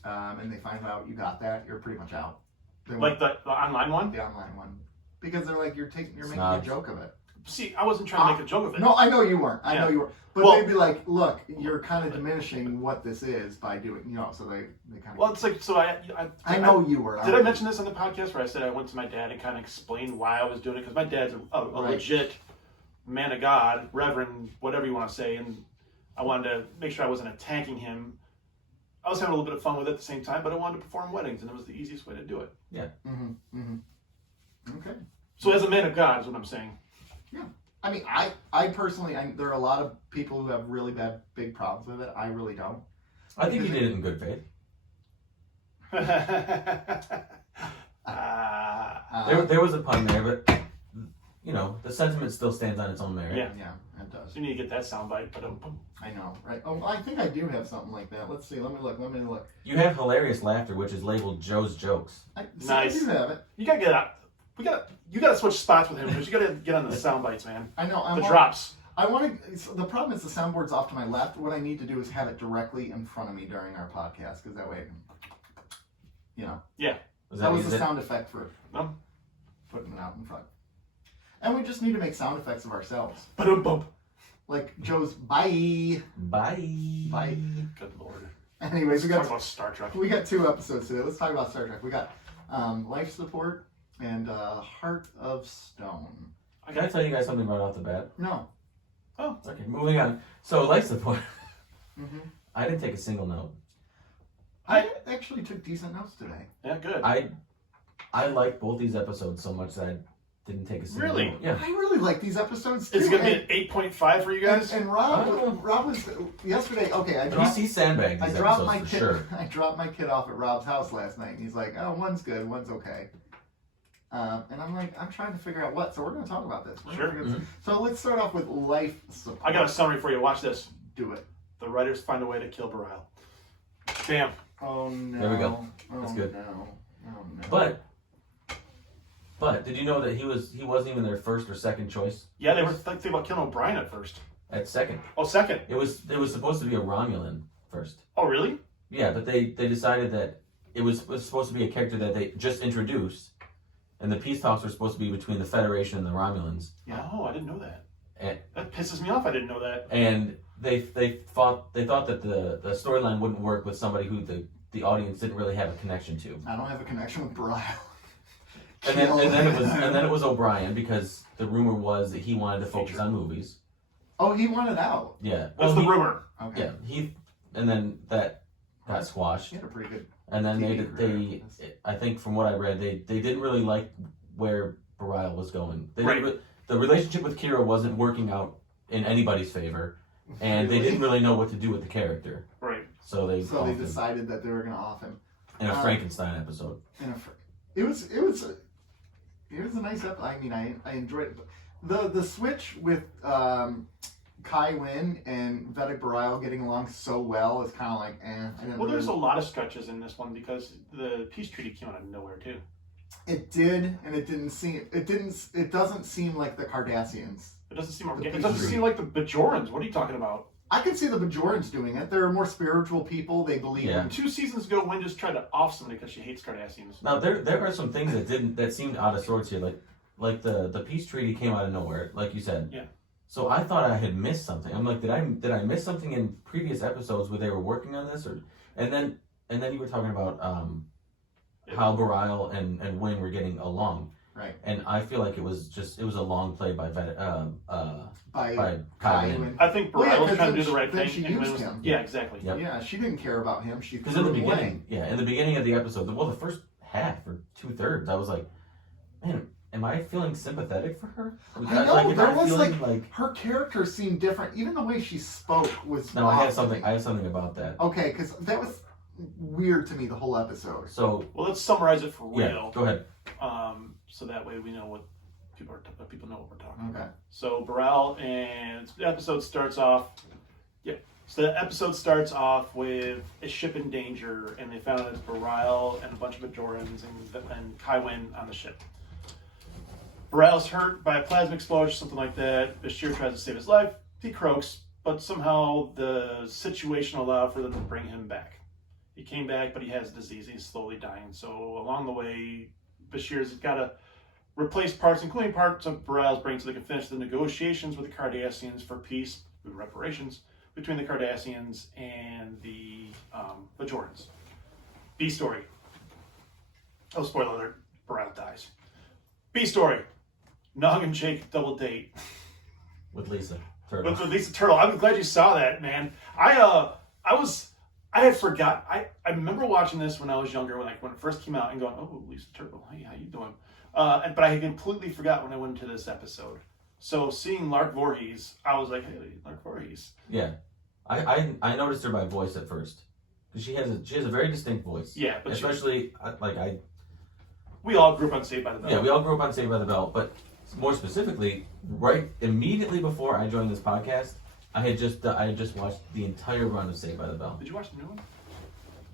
and they find out you got that, you're pretty much out. They Like the online one? the online one, because they're like you're making Snobs. a joke of it. See, I wasn't trying to make a joke of it. No, I know you weren't. I Yeah. know you were. But Well- they'd be like, look, you're kind of diminishing what this is by doing, so they kind of. Well, it's like, so I know you were. Did I mention this on the podcast where I said I went to my dad and kind of explained why I was doing it? Because my dad's a Right. legit man of God, reverend, whatever you want to say, and I wanted to make sure I wasn't attacking him. I was having a little bit of fun with it at the same time, but I wanted to perform weddings, and it was the easiest way to do it. Okay. So as a man of God is what I'm saying. Yeah. I mean, I personally, there are a lot of people who have really big problems with it. I really don't. I think you did it in good faith. There was a pun there, but the sentiment still stands on its own merit. Yeah. Yeah, it does. You need to get that soundbite, but I know, right? Oh, I think I do have something like that. Let's see. Let me look. You have hilarious laughter, which is labeled Joe's jokes. Nice. I do have it. you gotta get out. You gotta switch spots with him because you gotta get on the sound bites, man. I know. The drops. I want to. The problem is the soundboard's off to my left. What I need to do is have it directly in front of me during our podcast, because that way, Yeah. That was the sound effect for No. putting it out in front. And we just need to make sound effects of ourselves. Ba-dum-bum. Like Joe's bye. Bye. Good Lord. Anyways, Let's talk about Star Trek. we got 2 episodes today. Let's talk about Star Trek. We got Life Support and Heart of Stone. Can I tell you guys something right off the bat? No. Oh. Okay, moving on. So, life support. Mm-hmm. I didn't take a single note. I actually took decent notes today. Yeah, good. I like both these episodes so much that I didn't take a single Really? note. Yeah. I really like these episodes too. Is it going to be an 8.5 for you guys? And Rob was yesterday. Okay, I dropped. PC sandbagged these dropped episodes my for kid. sure. I dropped my kid off at Rob's house last night, and he's like, "Oh, one's good, one's okay." And I'm like, I'm trying to figure out what. So we're going to talk about this. Sure. So let's start off with Life Support. I got a summary for you. Watch this. Do it. The writers find a way to kill Bareil. Bam. Oh no. There we go. Oh, That's good. No. Oh no. But did you know that he wasn't even their first or second choice? Yeah, they were thinking about killing O'Brien at first. At second. Oh, second. It was supposed to be a Romulan first. Oh, really? Yeah, but they decided that it was supposed to be a character that they just introduced, and the peace talks were supposed to be between the Federation and the Romulans. Yeah. Oh, I didn't know that. And, That pisses me off. I didn't know that. and they thought that the storyline wouldn't work with somebody who the audience didn't really have a connection to. I don't have a connection with Brian. And then it was O'Brien, because the rumor was that he wanted to focus on movies. Oh, he wanted out. Yeah. That's the rumor. Okay. Yeah. And then that got squashed. He had a pretty good. And then TV they I think from what I read, they didn't really like where Bareil was going. The relationship with Kira wasn't working out in anybody's favor, and they didn't really know what to do with the character. Right. So they decided that they were going to off him in a Frankenstein episode. It was a nice episode. I mean, I enjoyed it. The switch with Kai Wynn and Vedic Bareil getting along so well is kind of like, Well, there's a lot of stretches in this one because the peace treaty came out of nowhere too. It did, and it doesn't seem like the Cardassians. It doesn't seem like the Bajorans. What are you talking about? I can see the Bajorans doing it. They're more spiritual people. They believe in 2 seasons ago, Wynn just tried to off somebody because she hates Cardassians. Now there are some things that seemed out of sorts here, like the peace treaty came out of nowhere, like you said. Yeah. So I thought I had missed something. I'm like, did I miss something in previous episodes where they were working on this, and then you were talking about how Bareil and Wynn were getting along. Right. And I feel like it was a long play by Kai Wynn. Wynn. I think Bareil was trying to do the right then thing. she and used Wynn was, him. Yeah, exactly. Yep. Yeah, she didn't care about him. She Because threw in the him away. beginning, in the beginning of the episode, the first half or 2/3, I was like, man, am I feeling sympathetic for her? I know, there was like her character seemed different. Even the way she spoke was. No, I off had to me. something about that. Okay, because that was weird to me the whole episode. So Well, let's summarize it for real. yeah, go ahead. So that way we know what people know what we're talking about. Okay. So Bareil and the episode starts off. Yeah. So the episode starts off with a ship in danger, and they found out it's Bareil and a bunch of Bajorans and Kai Wynn on the ship. Bareil's hurt by a plasma explosion, something like that. Bashir tries to save his life. He croaks, but somehow the situation allowed for them to bring him back. He came back, but he has disease. He's slowly dying. So along the way, Bashir's got to replace parts, including parts of Bareil's brain, so they can finish the negotiations with the Cardassians for peace, with reparations, between the Cardassians and the Bajorans. B story. Oh, spoiler alert. Bareil dies. B story. Nog and Jake double date. With Lisa Turtle. With Lisa Turtle. I'm glad you saw that, man. I had forgot. I remember watching this when I was younger, when it first came out, and going, "Oh, Lisa Turtle, hey, how you doing?" But I had completely forgot when I went into this episode. So seeing Lark Voorhees, I was like, "Hey, Lark Voorhees." Yeah, I noticed her by voice at first, because she has a very distinct voice. Yeah, but especially we all grew up on Saved by the Bell. Yeah, we all grew up on Saved by the Bell, but more specifically, right immediately before I joined this podcast, I had just watched the entire run of Saved by the Bell. Did you watch the new one?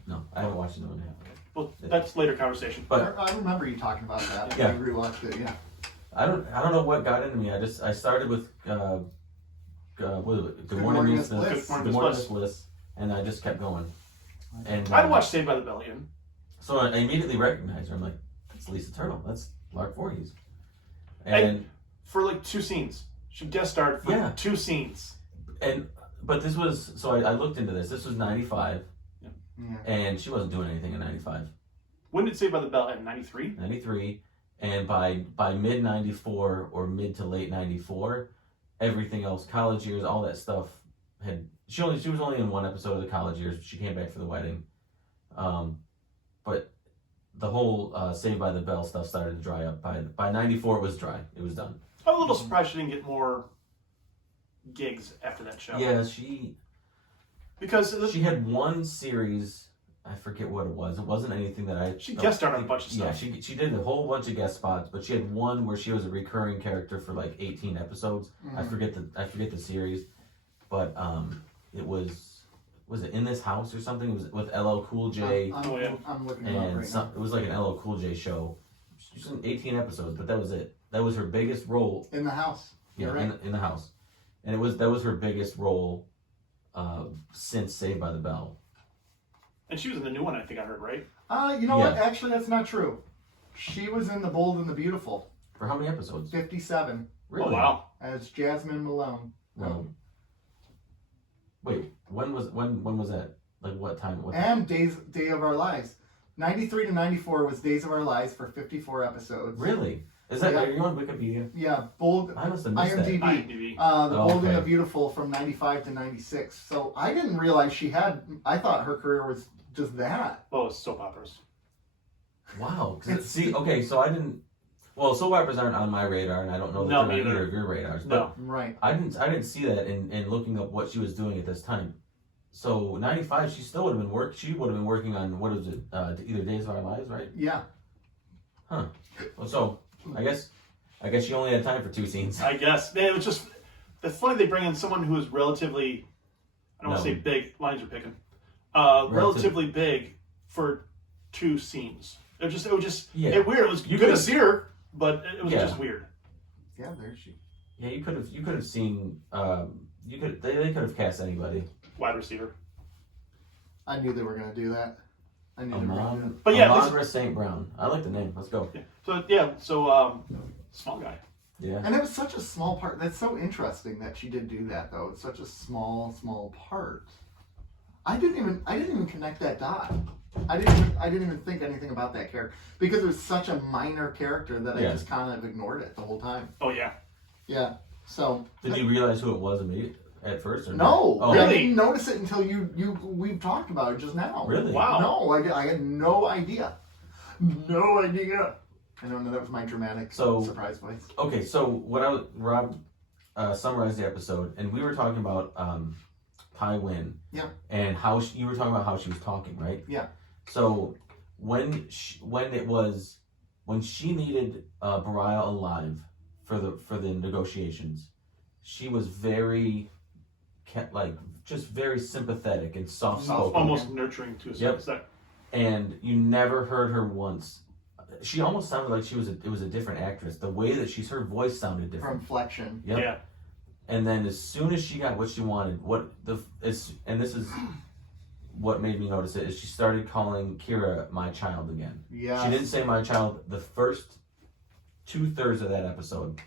No, I haven't watched the new one yet. Well, that's later conversation. But I remember you talking about that. Yeah. You rewatched it. Yeah. I don't know what got into me. I started with what was it? Good Morning Miss Bliss. Good Morning Miss Bliss, and I just kept going. And I'd watch Saved by the Bell again. So I immediately recognized her. I'm like, that's Lisa Turtle. That's Lark Voorhees. And for like 2 scenes. She guest starred for 2 scenes. But this was, so I looked into this. This was 95. Yeah. And she wasn't doing anything in 95. When did Saved by the Bell end? 93? 93. And by mid 94 or mid to late 94, everything else, college years, all that stuff she was only in 1 episode of the college years. She came back for the wedding. But the whole Saved by the Bell stuff started to dry up. By 94 it was dry. It was done. I'm a little surprised she didn't get more gigs after that show. Yeah, because she had 1 series. I forget what it was. It wasn't anything that She guest starred on a bunch of stuff. Yeah, she did a whole bunch of guest spots, but she had 1 where she was a recurring character for like 18 episodes. I forget the series, but it was it In This House or something? It was with LL Cool J. I'm looking it up right now. It was like an LL Cool J show. She was in 18 episodes, but that was it. That was her biggest role. In the house. Yeah, right. in the house, and that was her biggest role since Saved by the Bell. And she was in the new one, I think I heard, right? You know what? Actually, that's not true. She was in The Bold and the Beautiful. For how many episodes? 57. Really? Oh, wow. As Jasmine Malone. Well, wait, when was that? Like what time? And Day of Our Lives. 93 to 94 was Days of Our Lives for 54 episodes. Really? Is that are you on Wikipedia? Yeah, Bold. I must have missed IMDb. that. The Bold and the Beautiful from 95 to 96. So I didn't realize I thought her career was just that. Oh, it's soap operas. Wow. Okay, so I didn't. Well, soap operas aren't on my radar, and I don't know that they're on either of your radars. But right. I didn't see that in looking up what she was doing at this time. So 95, she still would have been She would have been working on what is it? Either Days of Our Lives, right? Yeah. Huh. Well, so I guess she only had time for 2 scenes. I guess. Man, it was just. It's funny they bring in someone who is relatively. I don't want to say big. Lines are picking. Relatively big for 2 scenes. It was just weird. It was good to see her, but it was just weird. Yeah, there she. Yeah, you could have seen. They could have cast anybody. Wide receiver. I knew they were going to do that. I knew they were going to do that. But yeah, Amandra St. Brown. I like the name. Let's go. Yeah. So small guy. Yeah. And it was such a small part. That's so interesting that she did do that, though. It's such a small part. I didn't even connect that dot. I didn't even think anything about that character because it was such a minor character that I just kind of ignored it the whole time. Oh yeah. Yeah. So. Did you realize who it was at first? Or no. Oh, really? I didn't notice it until we've talked about it just now. Really? Wow. No, I had no idea. No idea. I don't know. That was my dramatic surprise voice. Okay, so Rob summarized the episode, and we were talking about Kai Wynn. Yeah. And you were talking about how she was talking, right? Yeah. So when she needed Bariah alive for the negotiations, she was very very sympathetic and soft spoken, almost nurturing to a certain extent. And you never heard her once. She almost sounded like it was a different actress. The way that her voice sounded different. From inflection. Yep. Yeah. And then as soon as she got what she wanted, and this is what made me notice it, is she started calling Kira my child again. Yeah. She didn't say my child the first 2/3 of that episode.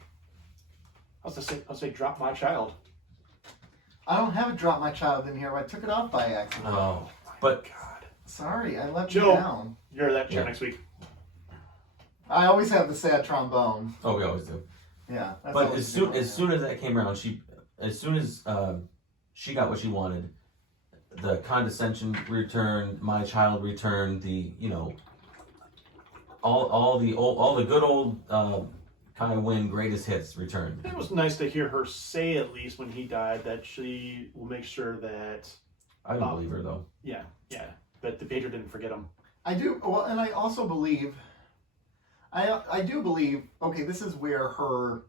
I'll say drop my child. I don't have a drop my child in here. I took it off by accident. Oh, but God. Sorry, I left Joe, you down. You're that chair next week. I always have the sad trombone. Oh, we always do. Yeah. But as soon as that came around, as soon as she got what she wanted, the condescension returned, my child returned, all the good old Kai Wynn greatest hits returned. It was nice to hear her say, at least when he died, that she will make sure that. I don't believe her though. Yeah, that the pager didn't forget him. I do. Well, and I also believe. I do believe. Okay, this is where her.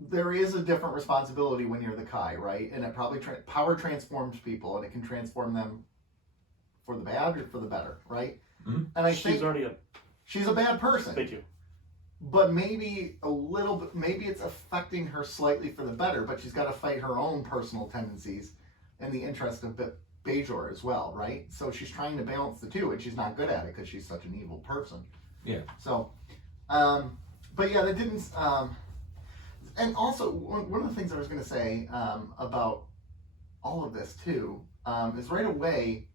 There is a different responsibility when you're the Kai, right? And it probably power transforms people, and it can transform them for the bad or for the better, right? Mm-hmm. And I think she's a bad person. Thank you. But maybe a little bit. Maybe it's affecting her slightly for the better. But she's got to fight her own personal tendencies in the interest of Bajor as well, right? So she's trying to balance the two, and she's not good at it because she's such an evil person. Yeah. So, but yeah, that didn't. And also, one of the things I was going to say about all of this too is right away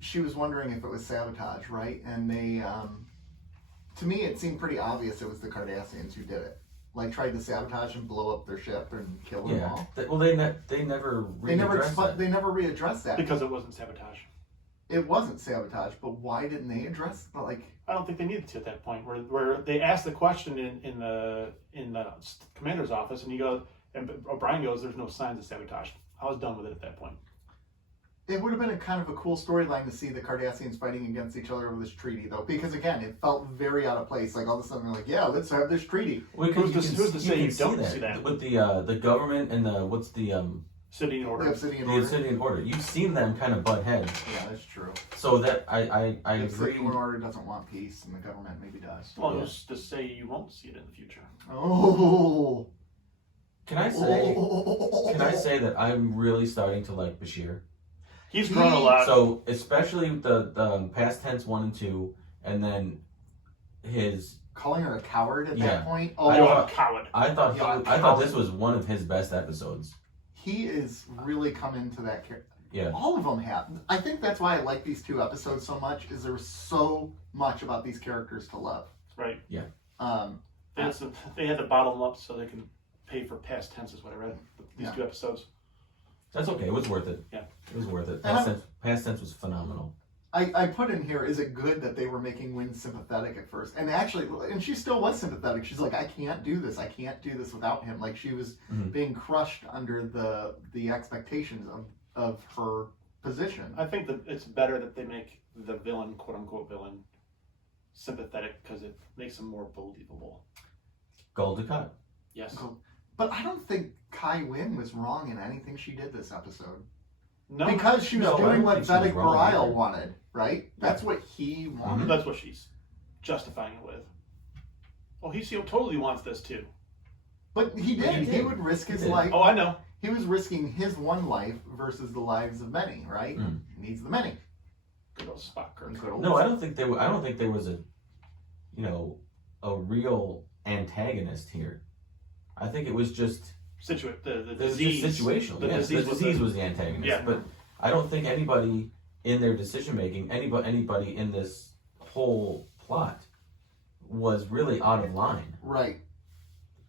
she was wondering if it was sabotage, right? And they, to me, it seemed pretty obvious it was the Cardassians who did it. Like, tried to sabotage and blow up their ship and kill them all. They never They never readdressed that Because it wasn't sabotage. It wasn't sabotage, but why didn't they address? Like, I don't think they needed to at that point. Where they asked the question in the commander's office, and O'Brien goes, "There's no signs of sabotage." I was done with it at that point. it would have been a kind of a cool storyline to see the Cardassians fighting against each other over this treaty, though, because again, it felt very out of place. Like all of a sudden, they're like, "Yeah, let's have this treaty." Who's to say you don't see that with the government and the Obsidian Order? The Obsidian the Order. Obsidian Order. You've seen them kind of butt heads. Yeah, that's true. So that I The agree. Obsidian Order doesn't want peace, and the government maybe does. Well, just to say you won't see it in the future. Oh. Can I say that I'm really starting to like Bashir? He's grown a lot. So especially the past tense 1 and 2, and then his Calling her a coward at Yeah. that point. You're a coward. I thought Yeah, this was one of his best episodes. He is really come into that character. Yeah. All of them have. I think that's why I like these 2 episodes so much. Is there was so much about these characters to love. Right. Yeah. They had to bottle them up so they can pay for past tenses, whatever. These 2 episodes. That's okay. It was worth it. Yeah. It was worth it. And Past tense was phenomenal. I put in here, is it good that they were making Wynn sympathetic at first? And actually, and she still was sympathetic. She's like, I can't do this. I can't do this without him. Like she was being crushed under the expectations of her position. I think that it's better that they make the villain, quote unquote villain, sympathetic because it makes him more believable. Gold to cut. Yes. But I don't think Kai Wynn was wrong in anything she did this episode. No. Because she was No, I doing don't what think she was Vedic wrong Barile either. wanted, right? That's what he wanted. That's what she's justifying it with. Well, he totally wants this too. But he did. He He did. would risk his He did. life. Oh, I know. He was risking his one life versus the lives of many, right? He needs the many. Good old Spock Kirk. Good old- No, I don't think there was a real antagonist here. I think it was just The it was disease. just situational. The Yes, disease the was disease was the antagonist. Yeah. But I don't think anybody in their decision making, anybody in this whole plot, was really out of line. Right.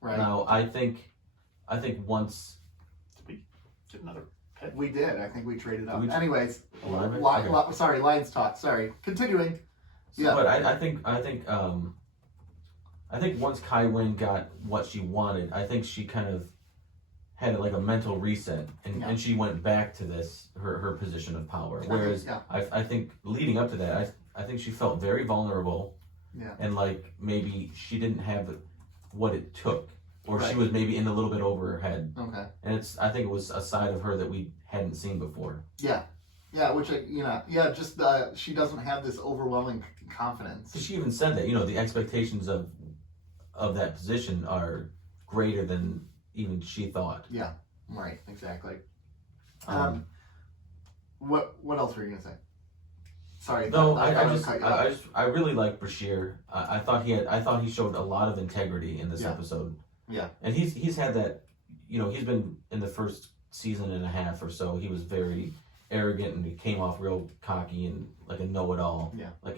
Right. Now I think once Did we get another pet? We did. I think we traded up. We- Anyways, Alignment? sorry, Lions talk. Sorry. Continuing. Yeah. But I think once Kai Wynn got what she wanted, I think she kind of had like a mental reset, and she went back to her position of power. Whereas I think leading up to that, I think she felt very vulnerable, and like maybe she didn't have what it took, or she was maybe in a little bit over her head. Okay. And I think it was a side of her that we hadn't seen before. Yeah. Yeah, which just she doesn't have this overwhelming confidence. She even said that the expectations of that position are greater than even she thought. Yeah, right, exactly. What else were you gonna say? Sorry. No, I I really like Bashir. I thought he showed a lot of integrity in this episode. Yeah. And he's had that. He's been in the first season and a half or so. He was very arrogant and he came off real cocky and like a know-it-all. Yeah. Like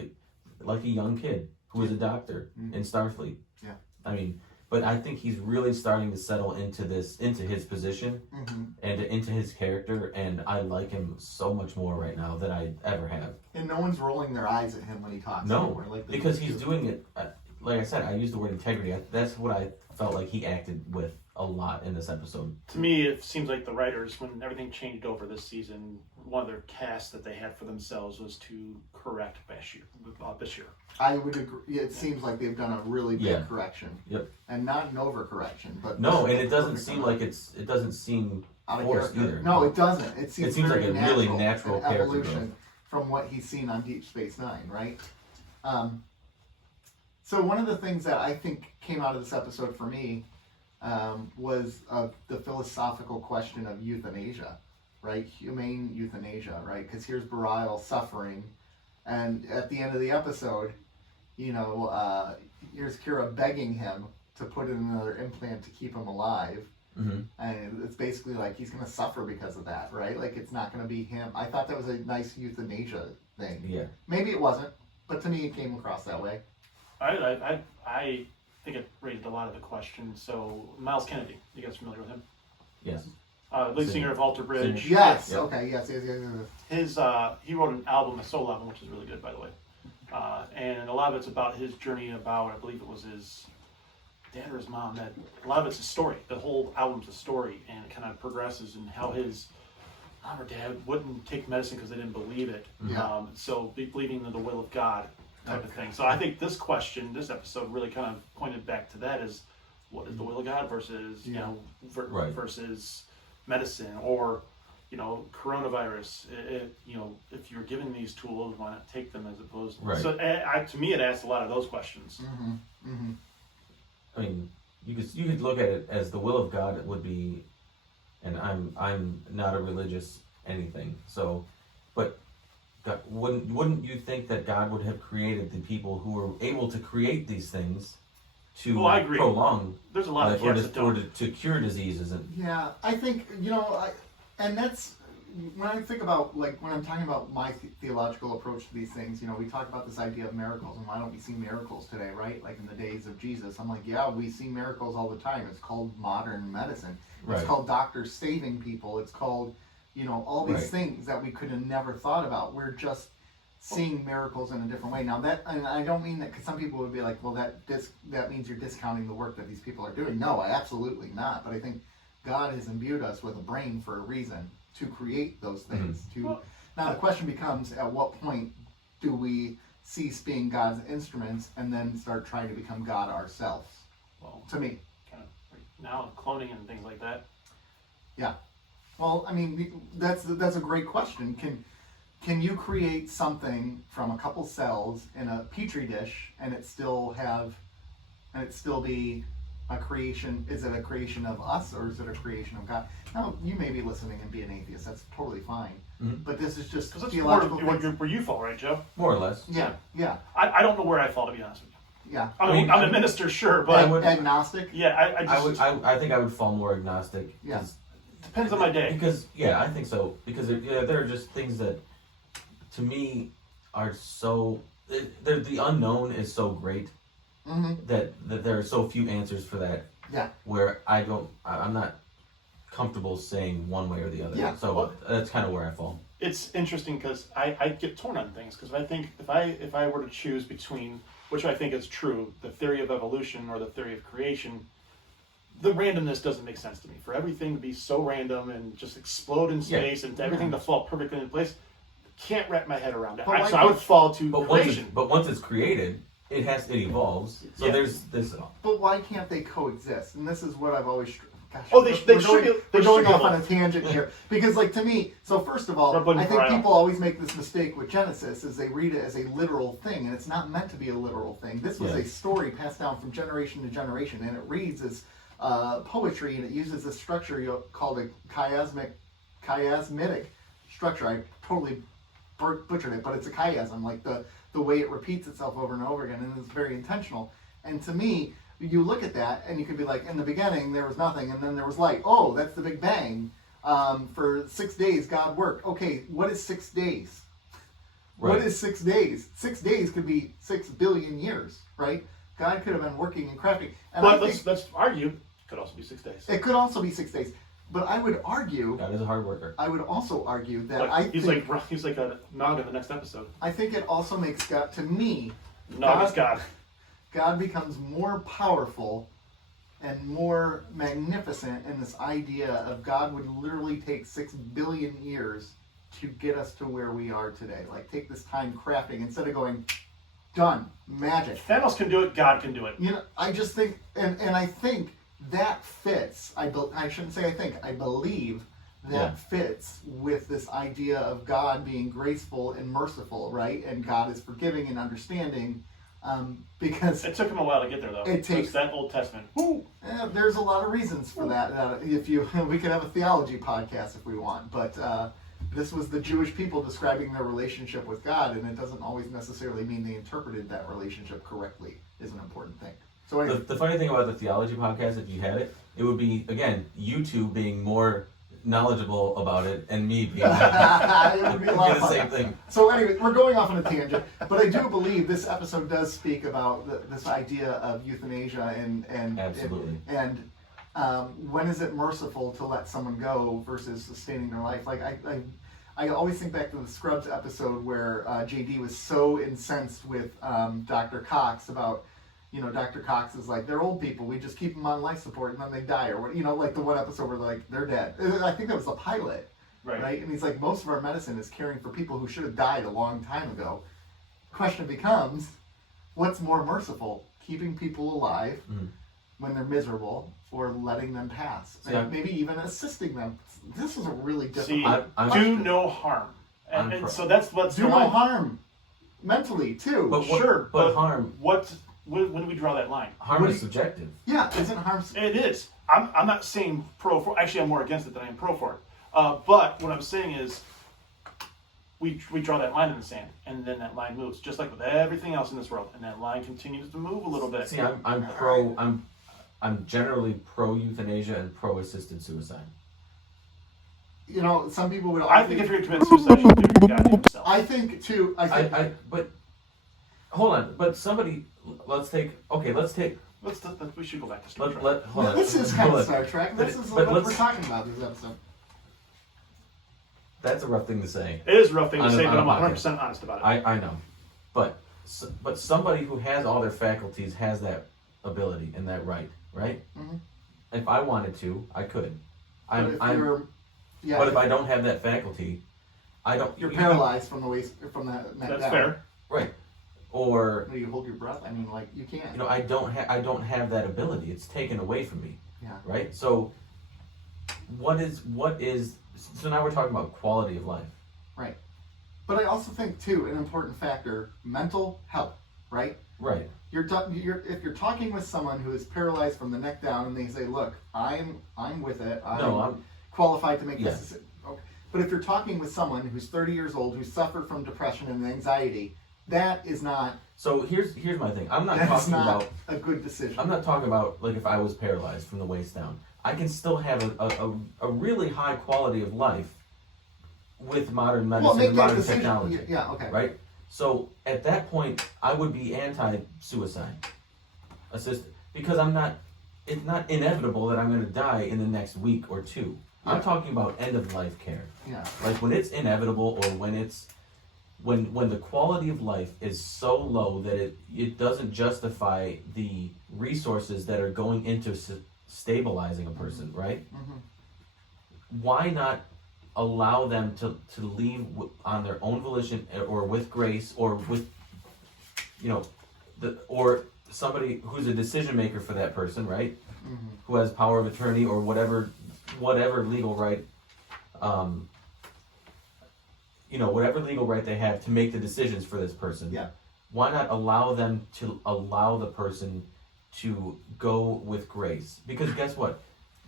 a young kid who was a doctor in Starfleet. Yeah. I mean, but I think he's really starting to settle into his position and into his character, and I like him so much more right now than I ever have. And no one's rolling their eyes at him when he talks. No, anymore, like because he's doing it. Like I said, I used the word integrity. That's what I felt like he acted with a lot in this episode. To me, it seems like the writers, when everything changed over this season, one of their tasks that they had for themselves was to correct Bashir. I would agree. It seems like they've done a really big correction. Yep. And not an overcorrection, but No, and it doesn't seem like it doesn't seem out of forced character. either. No, it doesn't. It seems like very a really natural an character evolution growth. from what he's seen on Deep Space Nine, right? So one of the things that I think came out of this episode for me was the philosophical question of euthanasia. right? Humane euthanasia, right? Because here's Belial suffering, and at the end of the episode, here's Kira begging him to put in another implant to keep him alive. Mm-hmm. And it's basically like he's going to suffer because of that, right? Like it's not going to be him. I thought that was a nice euthanasia thing. Yeah. Maybe it wasn't, but to me it came across that way. I think it raised a lot of the questions. So Miles Kennedy, you guys familiar with him? Yes. Lead singer of Alter Bridge. Yes. Yep. Okay. Yes. He wrote an album, a solo album, which is really good, by the way. And a lot of it's about his journey about, I believe it was his dad or his mom. That a lot of it's a story. The whole album's a story, and it kind of progresses and how his mom or dad wouldn't take medicine because they didn't believe it. Yeah. So believing in the will of God type of thing. So I think this episode really kind of pointed back to that: is what is the will of God versus versus medicine, or coronavirus. If you're given these tools, why not take them as opposed? Right. So to me, it asked a lot of those questions. Mm-hmm. Mm-hmm. I mean, you could look at it as the will of God would be, and I'm not a religious anything. So, but God, wouldn't you think that God would have created the people who were able to create these things to I agree. prolong? There's a lot of camps that don't. To cure diseases and Yeah, I think and that's when I think about when I'm talking about my theological approach to these things. We talk about this idea of miracles, and why don't we see miracles today, right? Like in the days of Jesus, I'm like, yeah, we see miracles all the time. It's called modern medicine. It's called doctors saving people. It's called all these things that we could have never thought about. We're just seeing miracles in a different way. Now and I don't mean that, because some people would be like, well, that means you're discounting the work that these people are doing. No, absolutely not. But I think God has imbued us with a brain for a reason to create those things. Now the question becomes, at what point do we cease being God's instruments and then start trying to become God ourselves? Well, to me, kind of now cloning and things like that. Yeah. Well, I mean, that's a great question. Can you create something from a couple cells in a petri dish and it still be a creation? Is it a creation of us, or is it a creation of God? Now, you may be listening and be an atheist. That's totally fine. Mm-hmm. But this is just Because that's theological. where you fall, right, Joe? more or less. Yeah. I don't know where I fall, to be honest with you. Yeah. I'm a minister, sure, but agnostic. yeah, I think I would fall more agnostic. Yeah. Depends on my day. Because I think so. Because there are just things that, to me, are so. The unknown is so great. Mm-hmm. That there are so few answers for that. Yeah. Where I'm not comfortable saying one way or the other. Yeah. So that's kind of where I fall. It's interesting because I get torn on things, because I think if I were to choose between which I think is true, the theory of evolution or the theory of creation, the randomness doesn't make sense to me. For everything to be so random and just explode in space and everything to fall perfectly in place, can't wrap my head around it. So I would fall to creation. But once it's created, it evolves. So there's this. But why can't they coexist? And this is what I've always. Gosh, they should be. We're going off on a tangent here, because to me, so first of all, I think people always make this mistake with Genesis, is they read it as a literal thing, and it's not meant to be a literal thing. This was a story passed down from generation to generation, and it reads as poetry, and it uses a structure called a chiasmatic structure. I totally butchered it, but it's a chiasm, like the way it repeats itself over and over again, and it's very intentional. And to me, you look at that and you could be like, in the beginning there was nothing, and then there was light. Oh, that's the Big Bang. For 6 days God worked. Okay, what is 6 days? Right. What is 6 days? 6 days could be 6 billion years, right? God could have been working and crafting. And but let's argue, it could also be 6 days. It could also be 6 days. But I would argue, God is a hard worker. I would also argue that he's like a Nog in the next episode. I think it also makes God, to me, Nog is God. God becomes more powerful and more magnificent in this idea of God would literally take 6 billion years to get us to where we are today. Like, take this time crafting instead of going, done, magic. Thanos can do it, God can do it. I just think, and I think that fits. I shouldn't say I think. I believe that fits with this idea of God being graceful and merciful, right? And God is forgiving and understanding, Because It took him a while to get there, though. It takes- It's that Old Testament. Woo! there's a lot of reasons for that. If you, we could have a theology podcast if we want, but this was the Jewish people describing their relationship with God, and it doesn't always necessarily mean they interpreted that relationship correctly. Is an important thing. So anyway, The funny thing about the theology podcast, if you had it, it would be, again, you two being more knowledgeable about it and me being it would be a lot of the fun. same thing. So anyway, we're going off on a tangent, but I do believe this episode does speak about this idea of euthanasia and Absolutely. and when is it merciful to let someone go versus sustaining their life? Like I always think back to the Scrubs episode where JD was so incensed with Dr. Cox about, Dr. Cox is like, they're old people, we just keep them on life support and then they die, or what, like the one episode where like they're dead. I think that was the pilot, right? And he's like, most of our medicine is caring for people who should have died a long time ago. Question becomes, what's more merciful, keeping people alive when they're miserable, or letting them pass, and maybe even assisting them? This is a really difficult. Do no harm, and so that's what's do no harm mentally too. But sure, but harm. When do we draw that line? Harm is subjective. Yeah, isn't harm? It is. I'm not saying pro for. Actually, I'm more against it than I am pro for it. But what I'm saying is, we draw that line in the sand, and then that line moves, just like with everything else in this world, and that line continues to move a little bit. See, I'm generally pro euthanasia and pro assisted suicide. Some people would. I think if you're committing suicide, you should do your goddamn self. I think too. But hold on. But somebody, We should go back to Star Trek. hold on. This is kind of Star Trek. This is what we're talking about this episode. That's a rough thing to say. It is a rough thing to On a- say, but on a I'm podcast. 100% honest about it. I know, but somebody who has all their faculties has that ability and that right? Mhm. If I wanted to, I could. But But if I don't have that faculty, I don't. you're paralyzed from the waist, from the neck That's down. fair. Right. Or Do you hold your breath? I mean, like you can't. I don't have that ability. It's taken away from me. Yeah. Right. So what is? So now we're talking about quality of life. Right. But I also think too, an important factor, mental health. Right. Right. If you're talking with someone who is paralyzed from the neck down, and they say, "Look, I'm with it. I'm qualified to make this decision." Okay. But if you're talking with someone who's 30 years old, who suffered from depression and anxiety, that is not. So here's my thing. I'm not That's talking not about a good decision. I'm not talking about like if I was paralyzed from the waist down. I can still have a really high quality of life with modern medicine make and that modern decision. technology. Yeah. Okay. Right? So at that point, I would be anti-suicide assisted because it's not inevitable that I'm going to die in the next week or two. Yeah. I'm talking about end-of-life care. Yeah. Like when it's inevitable or when the quality of life is so low that it doesn't justify the resources that are going into stabilizing a person, right? Mm-hmm. Why not allow them to leave on their own volition or with grace or with or somebody who's a decision maker for that person, right? Mm-hmm. Who has power of attorney or whatever legal right whatever legal right they have to make the decisions for this person. Yeah. Why not allow the person to go with grace? Because guess what?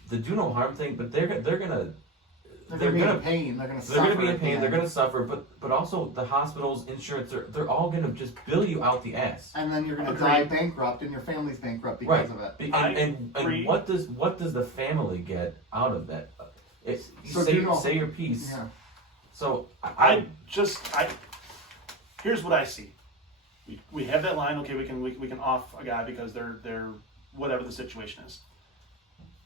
The do no harm thing, but they're gonna be in pain. They're gonna suffer. They're gonna be in at the pain. They're end. gonna suffer. But also the hospitals, insurance, they're all gonna just bill you out the ass. And then you're gonna Agreed. die bankrupt, and your family's bankrupt because of it. And what does the family get out of that? Say your piece. Yeah. So here's what I see. We have that line. Okay, we can off a guy because they're whatever the situation is.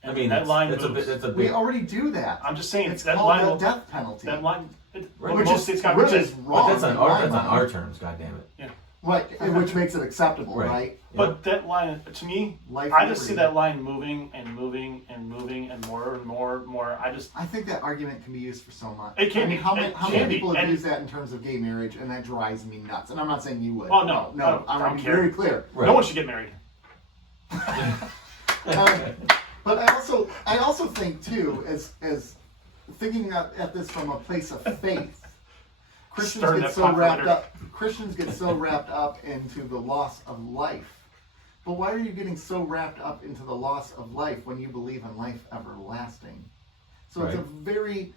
And I mean, that line it's moves. a big. We already do that. I'm just saying It's that called line the will, death penalty. that line, Which most is states got really rejected. wrong. But that's on in my mind. our terms. God damn it. Right, which makes it acceptable, Right. right? But that line, to me, Life I and just see liberty. that line moving and moving and moving and more and more and more. I think that argument can be used for so much. It can I mean, be. how It many can be. people have And- used that in terms of gay marriage, and that drives me nuts. And I'm not saying you would. Oh, no. no. I I'm don't gonna be care. very clear. Right. No one should get married. But I also think too, as thinking at this from a place of faith, Christians Stirring get that so pot for wrapped later. up. Christians get so wrapped up into the loss of life. But why are you getting so wrapped up into the loss of life when you believe in life everlasting? So it's a very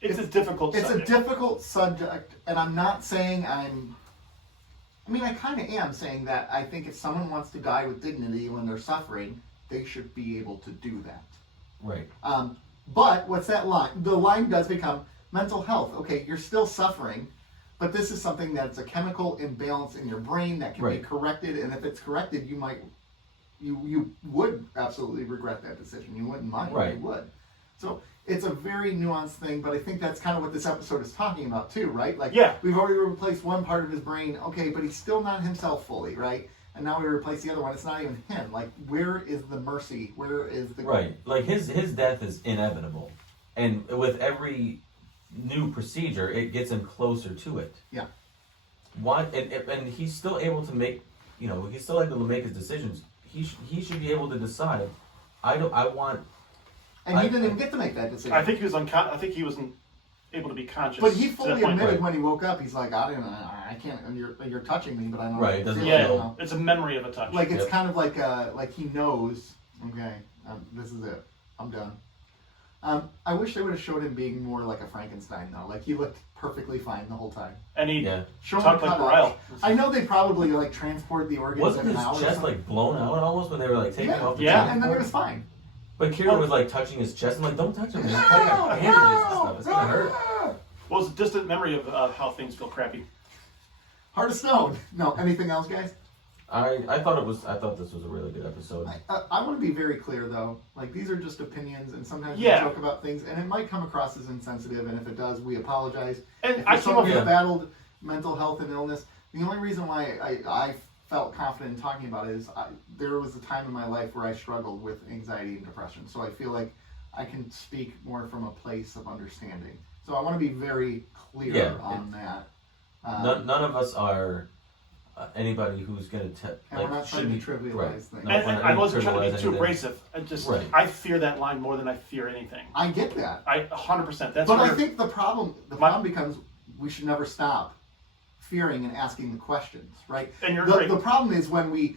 It's a difficult It's subject. a difficult subject, and I'm not saying I kind of am saying that I think if someone wants to die with dignity when they're suffering, they should be able to do that. Right. But what's that line? The line does become mental health. Okay, you're still suffering, but this is something that's a chemical imbalance in your brain that can be corrected, and if it's corrected, you would absolutely regret that decision. You wouldn't mind. Right. You would. So it's a very nuanced thing, but I think that's kind of what this episode is talking about too, right? Like, we've already replaced one part of his brain, okay, but he's still not himself fully, right? And now we replace the other one. It's not even him. Like, where is the mercy? Where is the Right? Like his death is inevitable, and with every new procedure, it gets him closer to it. Yeah. Why? And he's still able to make, he's still able to make his decisions. He should be able to decide. I want. And he didn't even get to make that decision. I think he was I think he wasn't able to be conscious. But he to fully that point. admitted when he woke up, he's like, I can't. And you're touching me, but I don't. Right, know. doesn't Yeah, feel- it's a memory of a touch. Like it's kind of like he knows. Okay, this is it. I'm done. I wish they would have showed him being more like a Frankenstein though. Like he looked perfectly fine the whole time. and he Show him talked the like cutout. Ryle. I know they probably like transport the organs Wasn't in an his hour. or chest something. like blown out almost when they were like taking Yeah, off the yeah, and then it transport? was fine. But Kira was like touching his chest. I'm like, don't touch him. He's probably got bandages and stuff. It's gonna hurt. Well, it's a distant memory of how things feel crappy. Heart of stone. No, anything else, guys? I thought this was a really good episode. I want to be very clear though. Like these are just opinions, and sometimes we Yeah. joke about things, and it might come across as insensitive. And if it does, we apologize. And If I you're came someone up who's with- battled mental health and illness, the only reason why I felt confident in talking about it is there was a time in my life where I struggled with anxiety and depression. So I feel like I can speak more from a place of understanding. So I want to be very clear on that. None of us are anybody who's gonna And we're not trying to trivialize things. No, And we're not I wasn't gonna trying to be too trivialize abrasive. Right. I fear that line more than I fear anything. I get that. 100%. That's But where I think the problem becomes we should never stop fearing and asking the questions, right? And you're the, right. the problem is when we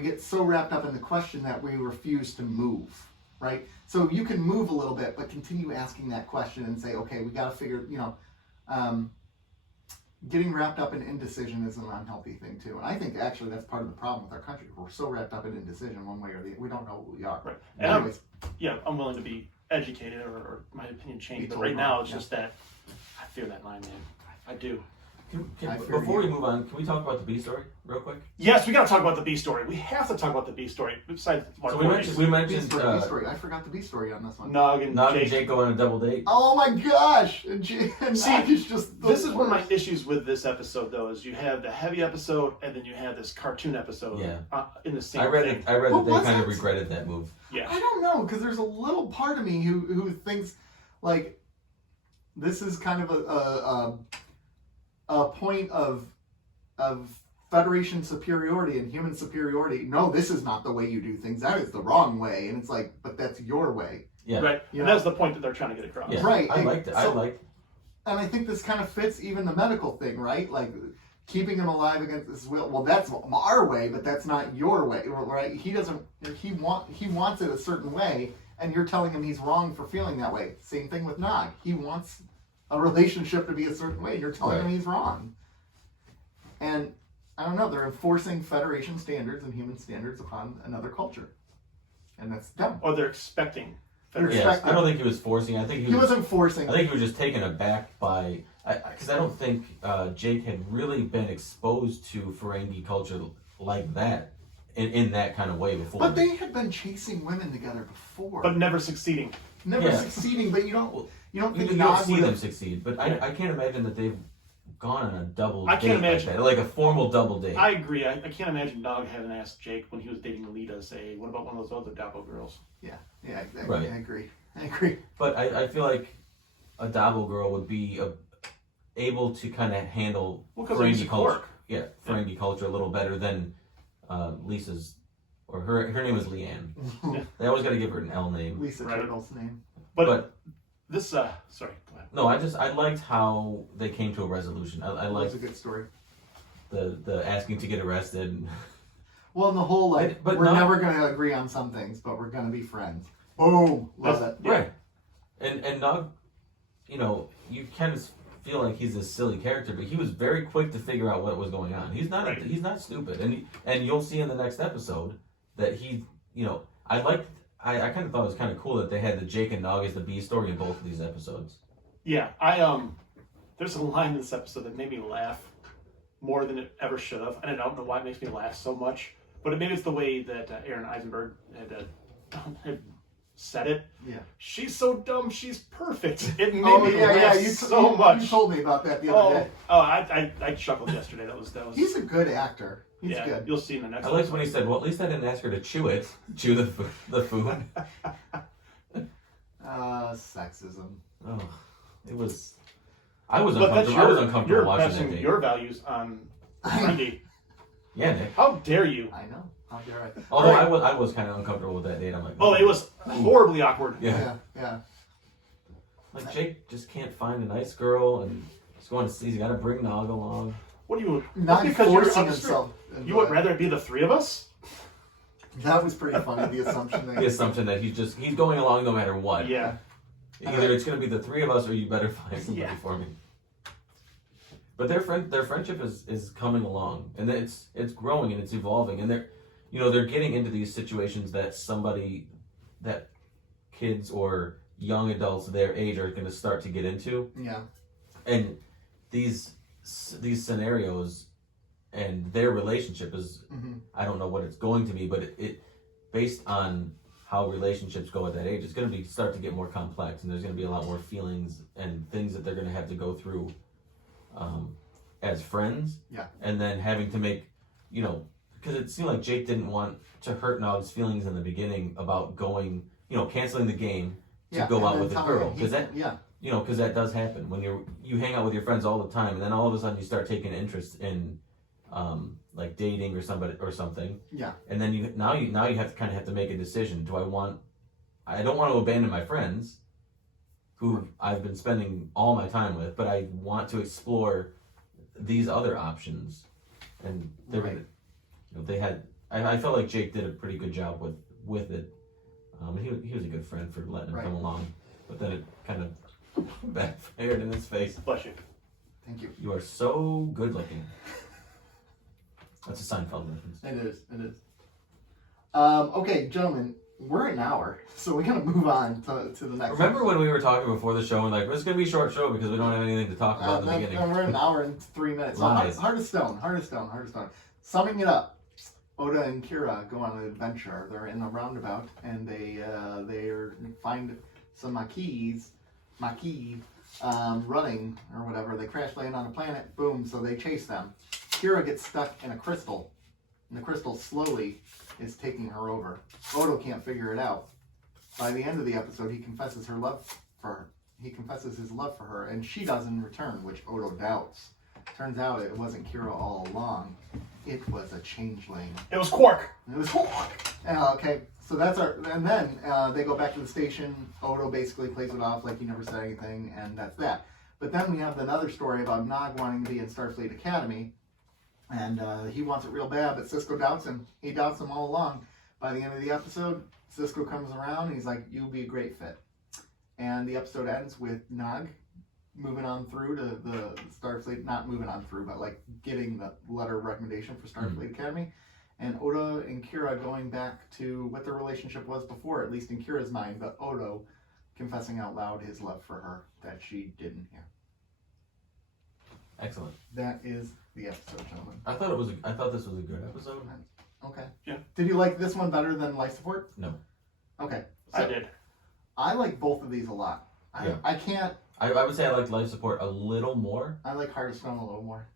get so wrapped up in the question that we refuse to move, right? So you can move a little bit, but continue asking that question and say, okay, we got to figure, getting wrapped up in indecision is an unhealthy thing too. And I think actually that's part of the problem with our country. We're so wrapped up in indecision one way or the other. We don't know what we are. Right. But And anyways, I'm willing to be educated or my opinion changed. Me But too. right now, it's Yeah. just that I fear that line, man. I do. I fear Before you. we move on, can we talk about the B story real quick? Yes, we got to talk about the B story. We have to talk about the B story. Besides, what, So we mentioned B story. I forgot the B story on this one. Nog and Nog and Jake. Jake go on a double date. Oh my gosh! And See, Nog is just the This is one of my worst. issues with this episode, though, is you have the heavy episode and then you have this cartoon episode in the same I read thing. that But they was kind of it? regretted that move. Yeah. I don't know, because there's a little part of me who thinks like this is kind of a point of Federation superiority and human superiority. No, this is not the way you do things. That is the wrong way. And it's like, but that's your way. Yeah. Right. You And know? that's the point that they're trying to get across. Yeah. Right. I liked it. And I think this kind of fits even the medical thing, right? Like keeping him alive against his will. Well, that's our way, but that's not your way, right? He wants it a certain way, and you're telling him he's wrong for feeling that way. Same thing with Nog. He wants a relationship to be a certain way. You're telling him he's wrong. And I don't know. They're enforcing Federation standards and human standards upon another culture, and that's dumb. Or they're expecting. They're Federation. Yes, I don't think he was forcing. I think He wasn't forcing. I think he was just taken aback by, because I don't think Jake had really been exposed to Ferengi culture like that in that kind of way before. But they had been chasing women together before. But never succeeding. Never Yeah. succeeding, but you don't think you don't Nog see would them have. succeed. But I can't imagine that they've gone on a double I date can't imagine. like that, like a formal double date. I agree. I can't imagine Nog having asked Jake when he was dating Lita, say, what about one of those other Dapple girls? Yeah, exactly. Right. I agree. But I feel like a Dabble girl would be able to kind of handle Well, because he's Ferengi a culture. Quark. Yeah, Ferengi culture a little better than Lisa's, or her name was Leanne. Yeah. They always got to give her an L name. Lisa Right. Turtle's name. But This sorry, go ahead. No, I liked how they came to a resolution. I That liked was a good story. the asking to get arrested. Well, and the whole like, But we're not- never going to agree on some things, but we're going to be friends. Boom, love it. Yeah. Right. And Nog, you know, you kind of feel like he's a silly character, but he was very quick to figure out what was going on. He's not Right. he's not stupid, and you'll see in the next episode that he, you know, I kind of thought it was kind of cool that they had the Jake and Nog as the B story in both of these episodes. Yeah, there's a line in this episode that made me laugh more than it ever should have, and I don't know why it makes me laugh so much, but maybe it's the way that Aaron Eisenberg had said it. Yeah. She's so dumb, she's perfect. It made Oh, me yeah, laugh yeah. so much. You told me about that the other day. I chuckled yesterday. That was. He's a good actor. He's yeah, good. you'll see in the next. I liked when he said, "Well, at least I didn't ask her to chew the food." Sexism. Oh, it was. I was But that's uncomfortable. I was uncomfortable you're watching that passing thing. your values on Brandy. Yeah, Nick. How dare you? I know. How dare I? Although Alright. I was kind of uncomfortable with that date. I'm like, Oh, it was horribly awkward. Yeah. Yeah. Like Jake just can't find a nice girl, and he's got to bring Nog along. What do you? Not because you're forcing upstream. himself. You would rather it be the three of us? That was pretty funny. The assumption. The assumption that he's going along no matter what. Yeah. Either it's going to be the three of us, or you better find somebody Yeah. for me. But their friendship is coming along, and it's growing and it's evolving, and they're getting into these situations that kids or young adults their age are going to start to get into. Yeah. And these scenarios and their relationship is, I don't know what it's going to be, but it based on how relationships go at that age, it's going to start to get more complex, and there's going to be a lot more feelings and things that they're going to have to go through as friends. Yeah. And then having to make, because it seemed like Jake didn't want to hurt Nog's feelings in the beginning about going, canceling the game to go out with a girl, because that because that does happen when you hang out with your friends all the time, and then all of a sudden you start taking interest in like dating or something. Yeah. And then you have to kind of have to make a decision. I don't want to abandon my friends who I've been spending all my time with, but I want to explore these other options. And I felt like Jake did a pretty good job with it. He was a good friend for letting him come along, but then it kind of backfired in his face. Bless you. Thank you. You are so good looking. That's a Seinfeld reference. It is. Okay, gentlemen, we're an hour, so we gotta move on to the next. Remember when we were talking before the show and like, it's gonna be a short show because we don't have anything to talk about in the beginning. No, we're an hour and 3 minutes. So Lies. Heart of Stone. Summing it up, Oda and Kira go on an adventure. They're in a roundabout and they find some Maquis running or whatever. They crash land on a planet. Boom! So they chase them. Kira gets stuck in a crystal, and the crystal slowly is taking her over. Odo can't figure it out. By the end of the episode, he confesses his love for her, and she does in return, which Odo doubts. Turns out it wasn't Kira all along. It was a changeling. It was Quark. It was okay. So that's and then they go back to the station. Odo basically plays it off like he never said anything, and that's that. But then we have another story about Nog wanting to be in Starfleet Academy, and he wants it real bad, but Sisko doubts him. He doubts him all along. By the end of the episode, Sisko comes around, and he's like, "You'll be a great fit." And the episode ends with Nog moving on through to the Starfleet, not moving on through, but like getting the letter of recommendation for Starfleet Academy. And Odo and Kira going back to what their relationship was before, at least in Kira's mind, but Odo confessing out loud his love for her that she didn't hear. Excellent. That is the episode, gentlemen. I thought this was a good episode. Okay. Yeah. Did you like this one better than Life Support? No. Okay. I did. I like both of these a lot. I can't. I would say I liked Life Support a little more. I like Heart of Stone a little more.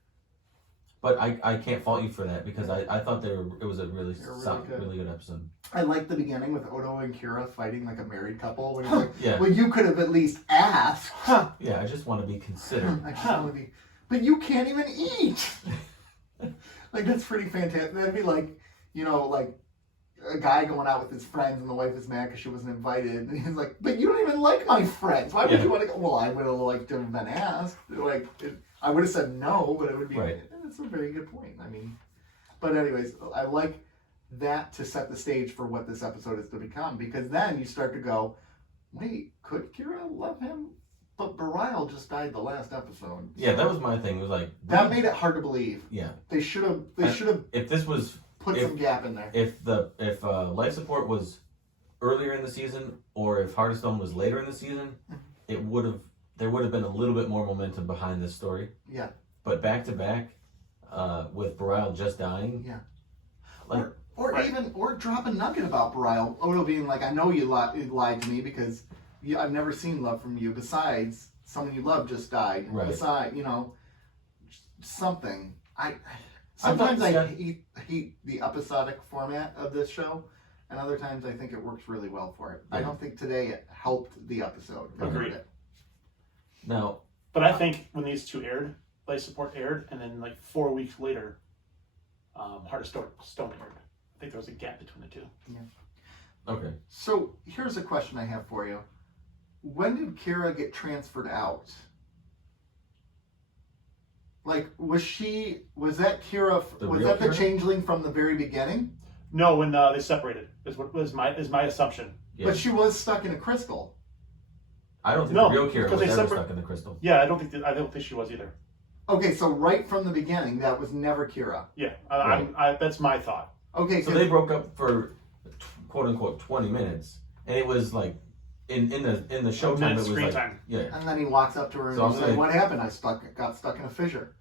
But I can't fault you for that because I thought it was a really good episode. I like the beginning with Odo and Kira fighting like a married couple. When he's like, Yeah. well, you could have at least asked. Yeah, I just want to be considered. I just want to be. But you can't even eat. Like, that's pretty fantastic. That'd be like, like a guy going out with his friends and the wife is mad because she wasn't invited. And he's like, but you don't even like my friends. Why would you want to go? Well, I would have liked to have been asked. Like, I would have said no, but it would be. Right. That's a very good point. I mean, but anyways, I like that to set the stage for what this episode is to become, because then you start to go, wait, could Kira love him? But Bareil just died the last episode. Yeah, that was my thing. It was like that made it hard to believe. Yeah, they should have. They should have. If this was put some gap in there. If life support was earlier in the season, or if Heart of Stone was later in the season, there would have been a little bit more momentum behind this story. Yeah. But back to back, with Bareil just dying. Yeah. Like. Or drop a nugget about Bareil. Odo being like, I know you lied to me because I've never seen love from you. Besides, someone you love just died. Right. Besides, something. Sometimes I hate the episodic format of this show, and other times I think it works really well for it. Yeah. I don't think today it helped the episode. Agreed. Now, but I think when these two aired, Life Support aired, and then like 4 weeks later, Heart of Stone aired. I think there was a gap between the two. Yeah. Okay. So here's a question I have for you. When did Kira get transferred out? Like, was that Kira, was that the changeling from the very beginning? No, when they separated, is my assumption. Yeah. But she was stuck in a crystal. I don't think the real Kira was ever stuck in the crystal. Yeah, I don't think she was either. Okay, so right from the beginning, that was never Kira. Yeah, right. That's my thought. Okay, so they broke up for quote unquote 20 minutes, and it was like in the showtime it was like time. Yeah. And then he walks up to her and he's like, "What happened? I got stuck in a fissure."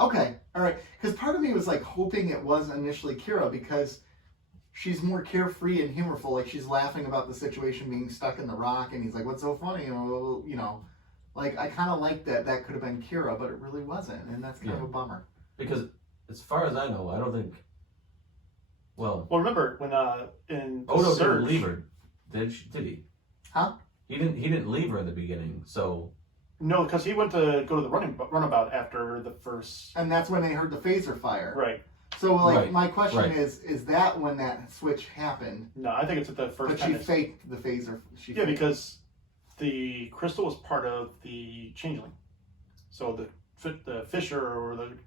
Okay, all right. Because part of me was like hoping it was initially Kira because she's more carefree and humorful. Like she's laughing about the situation being stuck in the rock, and he's like, "What's so funny?" Like I kind of liked that could have been Kira, but it really wasn't, and that's kind of a bummer. Because as far as I know, I don't think. Well, remember when in Odo didn't leave her, did he? Huh? He didn't leave her in the beginning, so. No, because he went to go to the runabout after the first. And that's when they heard the phaser fire. Right. So my question is that when that switch happened? No, I think it's at the first. But she faked the phaser. Because the crystal was part of the changeling, so the fissure or the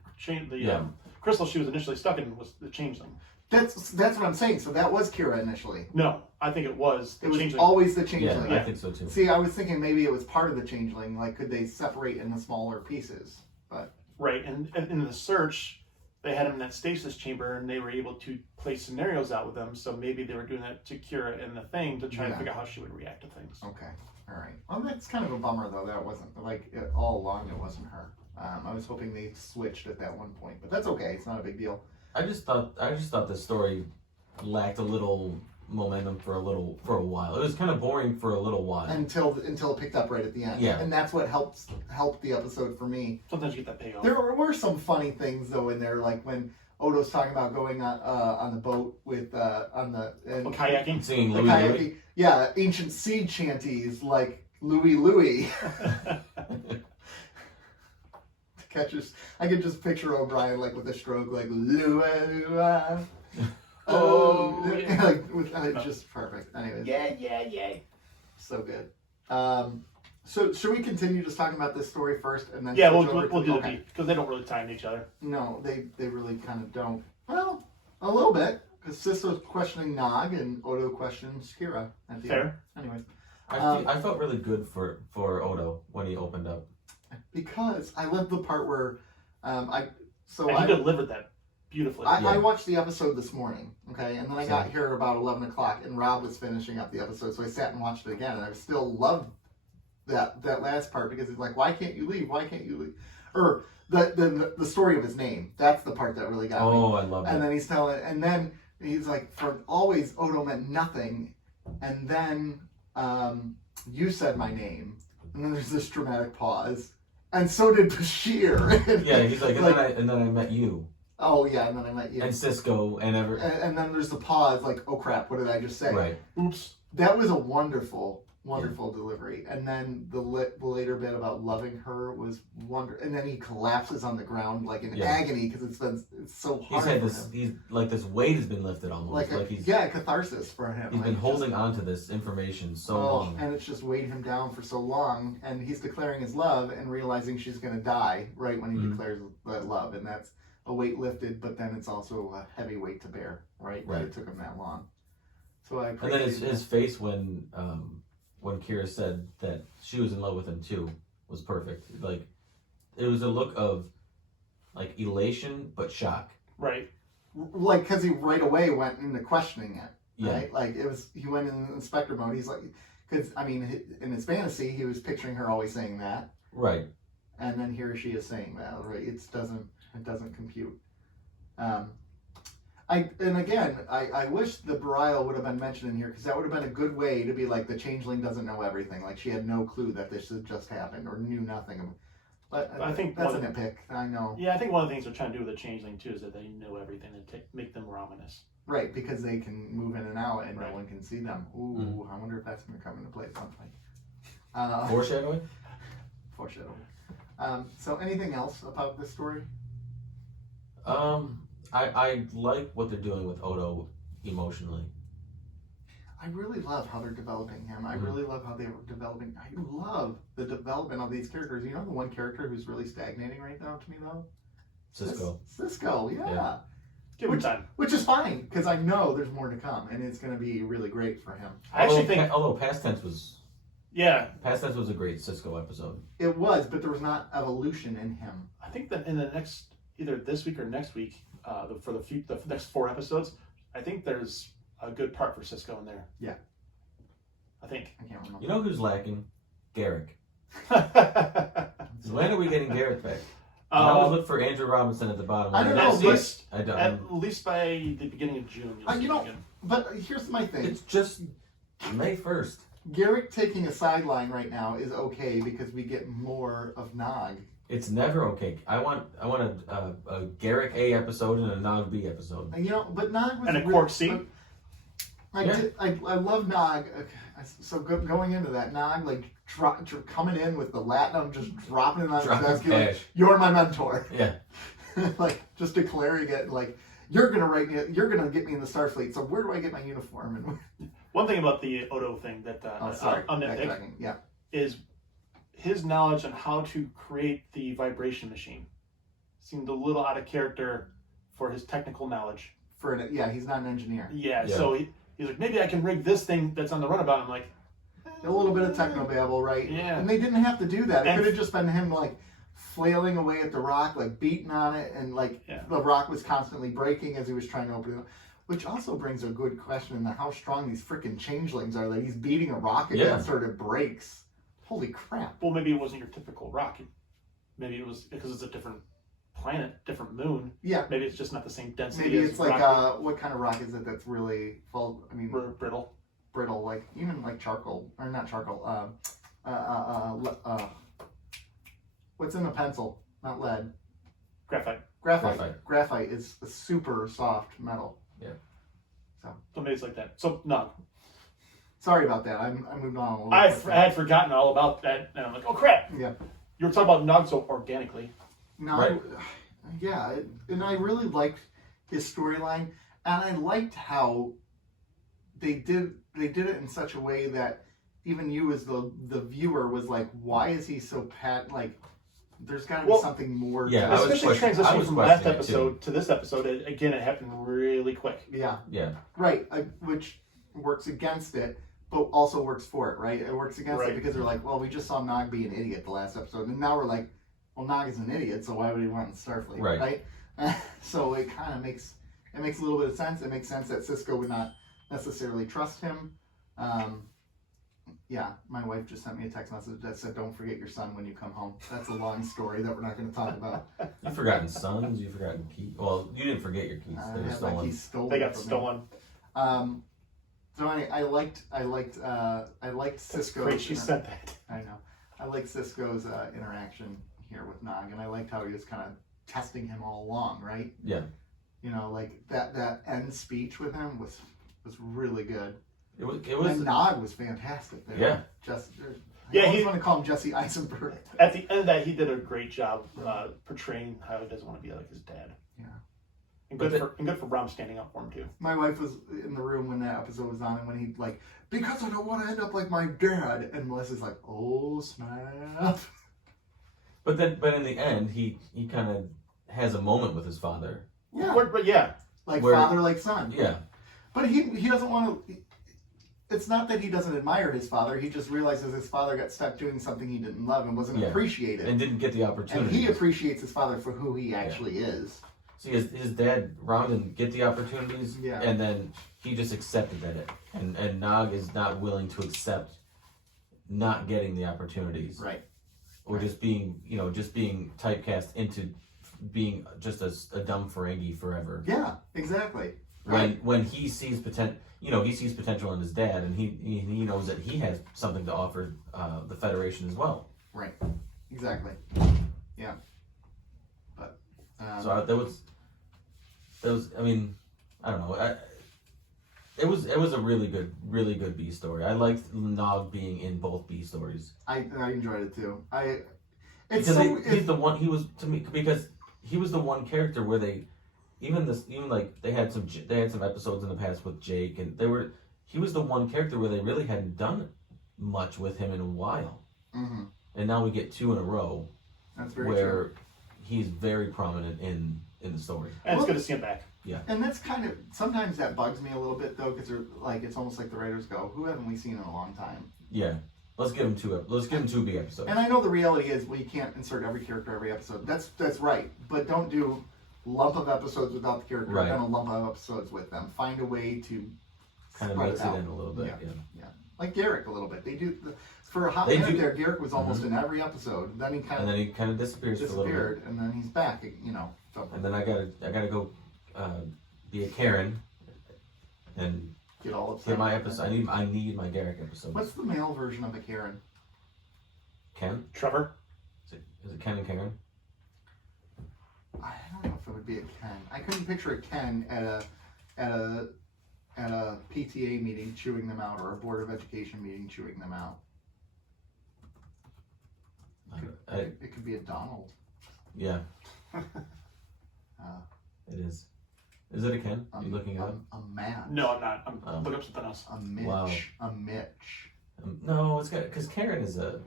crystal she was initially stuck in was the changeling. That's what I'm saying. So that was Kira initially. No, I think it was the changeling. Always the changeling. Yeah, I think so too. See, I was thinking maybe it was part of the changeling. Like, could they separate into smaller pieces? But right, and in the search, they had him in that stasis chamber, and they were able to play scenarios out with them. So maybe they were doing that to Kira in the thing to try to figure out how she would react to things. Okay, all right. Well, that's kind of a bummer though. That wasn't all along. It wasn't her. I was hoping they switched at that one point, but that's okay. It's not a big deal. I just thought the story lacked a little momentum for a while. It was kind of boring for a little while until it picked up right at the end. Yeah, and that's what helped the episode for me. Sometimes you get that payoff. There were some funny things though in there, like when Odo's talking about going on the boat with kayaking, singing Louie. Yeah, ancient sea chanties like Louie Louie. I could just picture O'Brien like with a stroke, like Lua. Like just perfect. Anyways. Yeah. So good. So should we continue just talking about this story first, and then we'll do the beat because they don't really tie into each other. No, they really kind of don't. Well, a little bit because Sisto's questioning Nog and Odo questions Kira at the end. Anyways, I felt really good for Odo when he opened up. Because I love the part where he delivered that beautifully. I watched the episode this morning, okay, and then I got here about 11 o'clock, and Rob was finishing up the episode, so I sat and watched it again, and I still loved that last part because he's like, "Why can't you leave? Why can't you leave?" Or the story of his name. That's the part that really got me. Oh, I love it. And then he's like, "For always, Odo meant nothing," and then you said my name, and then there's this dramatic pause. And so did Bashir. Yeah, he's like, and then I met you. Oh yeah, and then I met you. And Cisco and and then there's the pause, like, oh crap, what did I just say? Right. Oops. That was a wonderful Wonderful delivery. And then the later bit about loving her was wonderful. And then he collapses on the ground like in agony because it's so hard. He's had for this. him. He's like this weight has been lifted almost. He's catharsis for him. He's been holding on to this information so long, and it's just weighed him down for so long. And he's declaring his love and realizing she's going to die right when he declares that love, and that's a weight lifted. But then it's also a heavy weight to bear, right? That it took him that long. So I appreciate. And then his face when Kira said that she was in love with him too was perfect. Like, it was a look of like elation but shock. Right. Like, because he right away went into questioning it. Yeah. Right. Like he went in inspector mode. He's like, because I mean, in his fantasy, he was picturing her always saying that. Right. And then here she is saying that. Right. It doesn't compute. I wish the Burial would have been mentioned in here because that would have been a good way to be like the changeling doesn't know everything, like she had no clue that this had just happened or knew nothing. But I think that's a nitpick. I know. Yeah, I think one of the things they're trying to do with the changeling too is that they know everything and make them more ominous. Right, because they can move in and out and no one can see them. Ooh, I wonder if that's going to come into play at some point. Foreshadowing. So anything else about this story? I like what they're doing with Odo emotionally. I really love how they're developing him. I really love how they were developing. I love the development of these characters. You know the one character who's really stagnating right now to me though? Cisco, yeah. Give him time. Which is fine, because I know there's more to come, and it's going to be really great for him. I actually think... Although Past Tense was... Yeah. Past Tense was a great Cisco episode. It was, but there was not evolution in him. I think that in the next... Either this week or next week, for the next 4 episodes, I think there's a good part for Cisco in there. Yeah. I think. I can't remember. You know who's lacking? Garrick. When are we getting Garrick back? I always look for Andrew Robinson at the bottom. I don't know, at least by the beginning of June. But here's my thing. It's just May 1st. Garrick taking a sideline right now is okay because we get more of Nog. It's never okay. I want a Garrick A episode and a Nog B episode. But Nog was and a Quark C. I love Nog. So going into that, Nog coming in with the latinum, just dropping it on his desk. Like, you're my mentor. Yeah. Like just declaring it. Like you're gonna get me in the Starfleet. So where do I get my uniform? And one thing about the Odo thing that is his knowledge on how to create the vibration machine seemed a little out of character for his technical knowledge. He's not an engineer. Yeah. So he's like, maybe I can rig this thing that's on the runabout. I'm like, a little bit of technobabble, right? Yeah. And they didn't have to do that. It could have just been him like flailing away at the rock, like beating on it, and the rock was constantly breaking as he was trying to open it. Which also brings a good question into how strong these freaking changelings are that he's beating a rock against or it breaks. Holy crap. Well, maybe it wasn't your typical rock. Maybe it was because it's a different planet, different moon. Yeah. Maybe it's just not the same density. Maybe it's like, what kind of rock is it that's really full? I mean, brittle. Brittle, like, even like charcoal, or not charcoal, what's in the pencil? Not lead. Graphite. Graphite is a super soft metal. Yeah. So maybe it's like that. So, no. Sorry about that. I moved on a little bit. I had forgotten all about that, and I'm like, oh crap! Yeah. You were talking about Nog so organically. No, yeah, and I really liked his storyline, and I liked how they did it in such a way that even you as the viewer was like, why is he so there's got to be something more. Yeah, especially transitioning from last episode to this episode. Again, it happened really quick. Yeah. Yeah. Right, which works against it, but also works for it, right? It works against it because they're like, well, we just saw Nog be an idiot the last episode, and now we're like, well, Nog is an idiot, so why would he want Starfleet, right? So it kind of makes a little bit of sense. It makes sense that Cisco would not necessarily trust him. Yeah, my wife just sent me a text message that said, don't forget your son when you come home. That's a long story that we're not going to talk about. You've forgotten sons, you've forgotten keys. Well, you didn't forget your keys. They were stolen. My keys stolen. They got stolen. So anyway, I liked Cisco's. She said that. I know. I liked Cisco's interaction here with Nog, and I liked how he was kind of testing him all along, right? Yeah. Like that end speech with him was really good. It was. And Nog was fantastic there. Yeah. I always want to call him Jesse Eisenberg. At the end of that, he did a great job portraying how he doesn't want to be like his dad. Yeah. And good for Brom standing up for him too. My wife was in the room when that episode was on, and when he because I don't want to end up like my dad, and Melissa's like, oh snap. But in the end, he kind of has a moment with his father. Yeah. But yeah. Like father, like son. Yeah. But he doesn't want to. It's not that he doesn't admire his father. He just realizes his father got stuck doing something he didn't love and wasn't appreciated. And didn't get the opportunity. And he appreciates his father for who he actually is. See, his dad, Ron, didn't get the opportunities. Yeah. And then he just accepted that and Nog is not willing to accept not getting the opportunities. Right. Or just being typecast into being just a dumb Ferengi forever. Yeah, exactly. When he sees potential in his dad, and he knows that he has something to offer the Federation as well. Right. Exactly. Yeah. But so there was. I mean, I don't know. It was a really good B story. I liked Nog being in both B stories. I enjoyed it too. He's the one. He was to me because he was the one character where they. Even like they had some episodes in the past with Jake, and he was the one character where they really hadn't done much with him in a while, and now we get 2 in a row. That's very where true. He's very prominent in the story. And it's good to see him back. Yeah, and that's kind of sometimes that bugs me a little bit though, because it's almost like the writers go, "Who haven't we seen in a long time?" Yeah, let's give him 2. Let's give him 2 big episodes. And I know the reality is we can't insert every character every episode. That's right, but don't do lump of episodes without the character, right. and a lump of episodes with them. Find a way to kind of mix it in a little bit. Yeah. Like Garrick a little bit. They do for a hot minute there. Garrick was almost in every episode. Then he kind of disappears for a little bit, and then he's back. So. And then I gotta go be a Karen and get all upset. Get my episode. I need my Garrick episode. What's the male version of a Karen? Ken? Trevor? Is it Ken and Karen? I don't know if it would be a Ken. I couldn't picture a Ken at a PTA meeting chewing them out, or a Board of Education meeting chewing them out. It could be a Donald. Yeah. It is. Is it a Ken? Are you looking it up? A Matt. No, I'm not. I'm looking up something else. A Mitch. Wow. A Mitch. No, it's got because Karen is a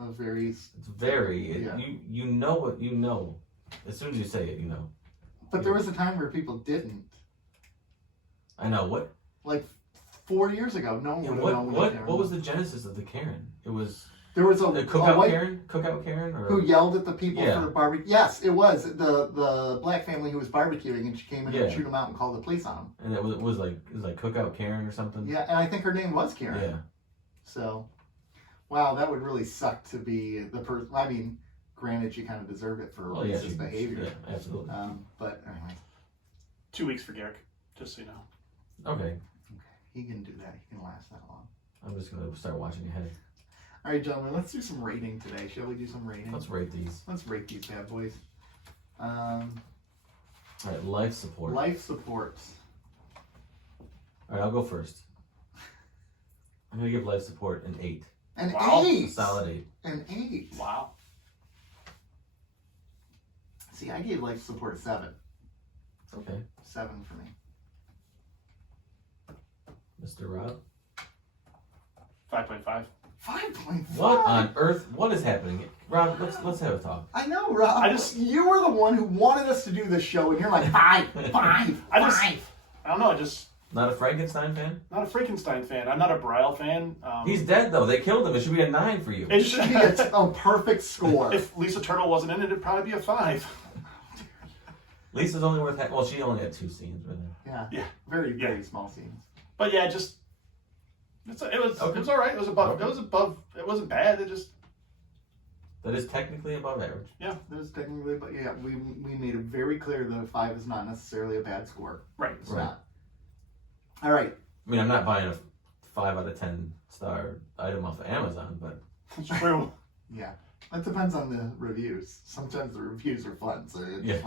very. It's very. Yeah. You know what you know. As soon as you say it, you know. But there was a time where people didn't. I know what. Like 4 years ago, no one would have known. What was the genesis of the Karen? It was. There was a cookout Karen. Cookout Karen, or who yelled at the people Yeah. for barbecue. Yes, it was the black family who was barbecuing, and she came in Yeah. and shoot them out and called the police on them. And it was like cookout Karen or something. Yeah, and I think her name was Karen. Yeah. So, wow, that would really suck to be the person. I mean, granted, she kind of deserved it for racist behavior. Yeah, absolutely. But anyway. 2 weeks for Garrick, just so you know. Okay. He can do that. He can last that long. I'm just gonna start watching ahead. All right, gentlemen, let's do some rating today. Shall we do some rating? Let's rate these. Let's rate these bad boys. All right, life support. Life supports. All right, I'll go first. I'm gonna give life support an 8. An Wow. 8. A solid 8. An 8. Wow. See, I gave life support a 7. Okay. 7 for me. Mr. Rob. 5.5. 5.5. What on earth? What is happening, Rob? Let's have a talk. I know, Rob. You were the one who wanted us to do this show, and you're like 5. I don't know. Not a Frankenstein fan? Not a Frankenstein fan. I'm not a Bryle fan. He's dead though. They killed him. It should be a 9 for you. It should be a perfect score. If Lisa Turtle wasn't in it, it'd probably be a 5. Lisa's only worth. Well, she only had 2 scenes with her. Yeah. Very small scenes. But yeah, it was all right. It was above. It wasn't bad. That is technically above average. Yeah, that is technically, but yeah, we made it very clear that a 5 is not necessarily a bad score. Right. It's not. All right. I mean, I'm not buying a 5 out of 10 star item off of Amazon, but it's true. Yeah, that depends on the reviews. Sometimes the reviews are fun, so it's it's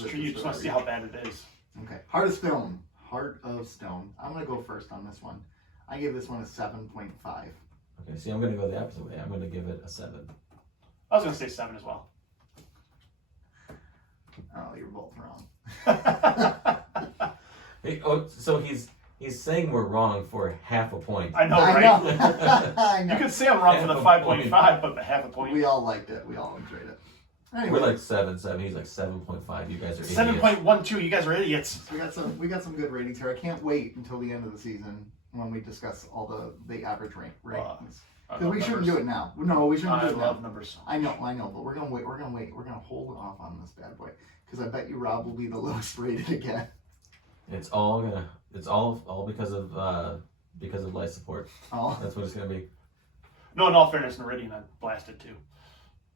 true. You just want to see how bad it is. Okay, Heart of Stone. I'm gonna go first on this one. I gave this one a 7.5. Okay, see, I'm going to go the opposite way. I'm going to give it a 7. I was going to say 7 as well. Oh, you're both wrong. Hey, so he's saying we're wrong for half a point. I know, I right? know. I know. You could say I'm wrong for the Half a 5.5, but the half a point. We all liked it. We all enjoyed it. Anyway, We're like 7.7. He's like 7.5. You guys are idiots. 7.12. You guys are idiots. we got some good ratings here. I can't wait until the end of the season when we discuss all the average ratings. Because we shouldn't do it now. No, we shouldn't do it I love now. numbers. I know, but we're gonna wait. We're gonna hold off on this bad boy because I bet you Rob will be the lowest rated again. It's all because of life support. Oh, That's what it's gonna be. No, in all fairness, Meridian I blasted too.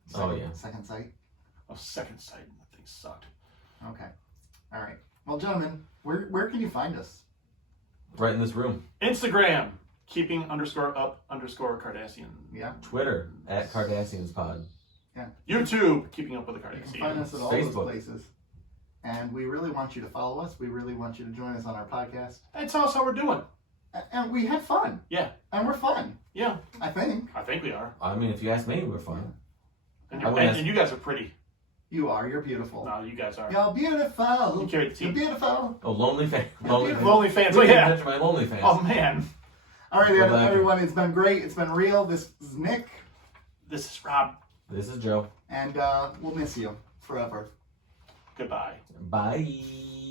Second sight. Oh, second sight. That thing sucked. Okay, all right. Well, gentlemen, where can you find us? Right in this room. Instagram, keeping_up_Cardassian. Yeah. Twitter at Kardashians Pod. YouTube, keeping up with the You can find us Kardashians. at all Facebook. those places. And we really want you to follow us. We really want you to join us on our podcast. And tell us how we're doing. And we had fun. Yeah. And we're fun. Yeah, I think. I think we are. I mean, if you ask me, we're fine. And, I wouldn't ask- and you guys are pretty. You are. You're beautiful. No, you guys are. You're beautiful. You carry the You're team. beautiful. Oh, lonely fan. Lonely fans. You Oh, didn't yeah. mention my lonely fans. Oh, man. All right, Well, everyone. It's been great. It's been real. This is Nick. This is Rob. This is Joe. And we'll miss you forever. Goodbye. Bye.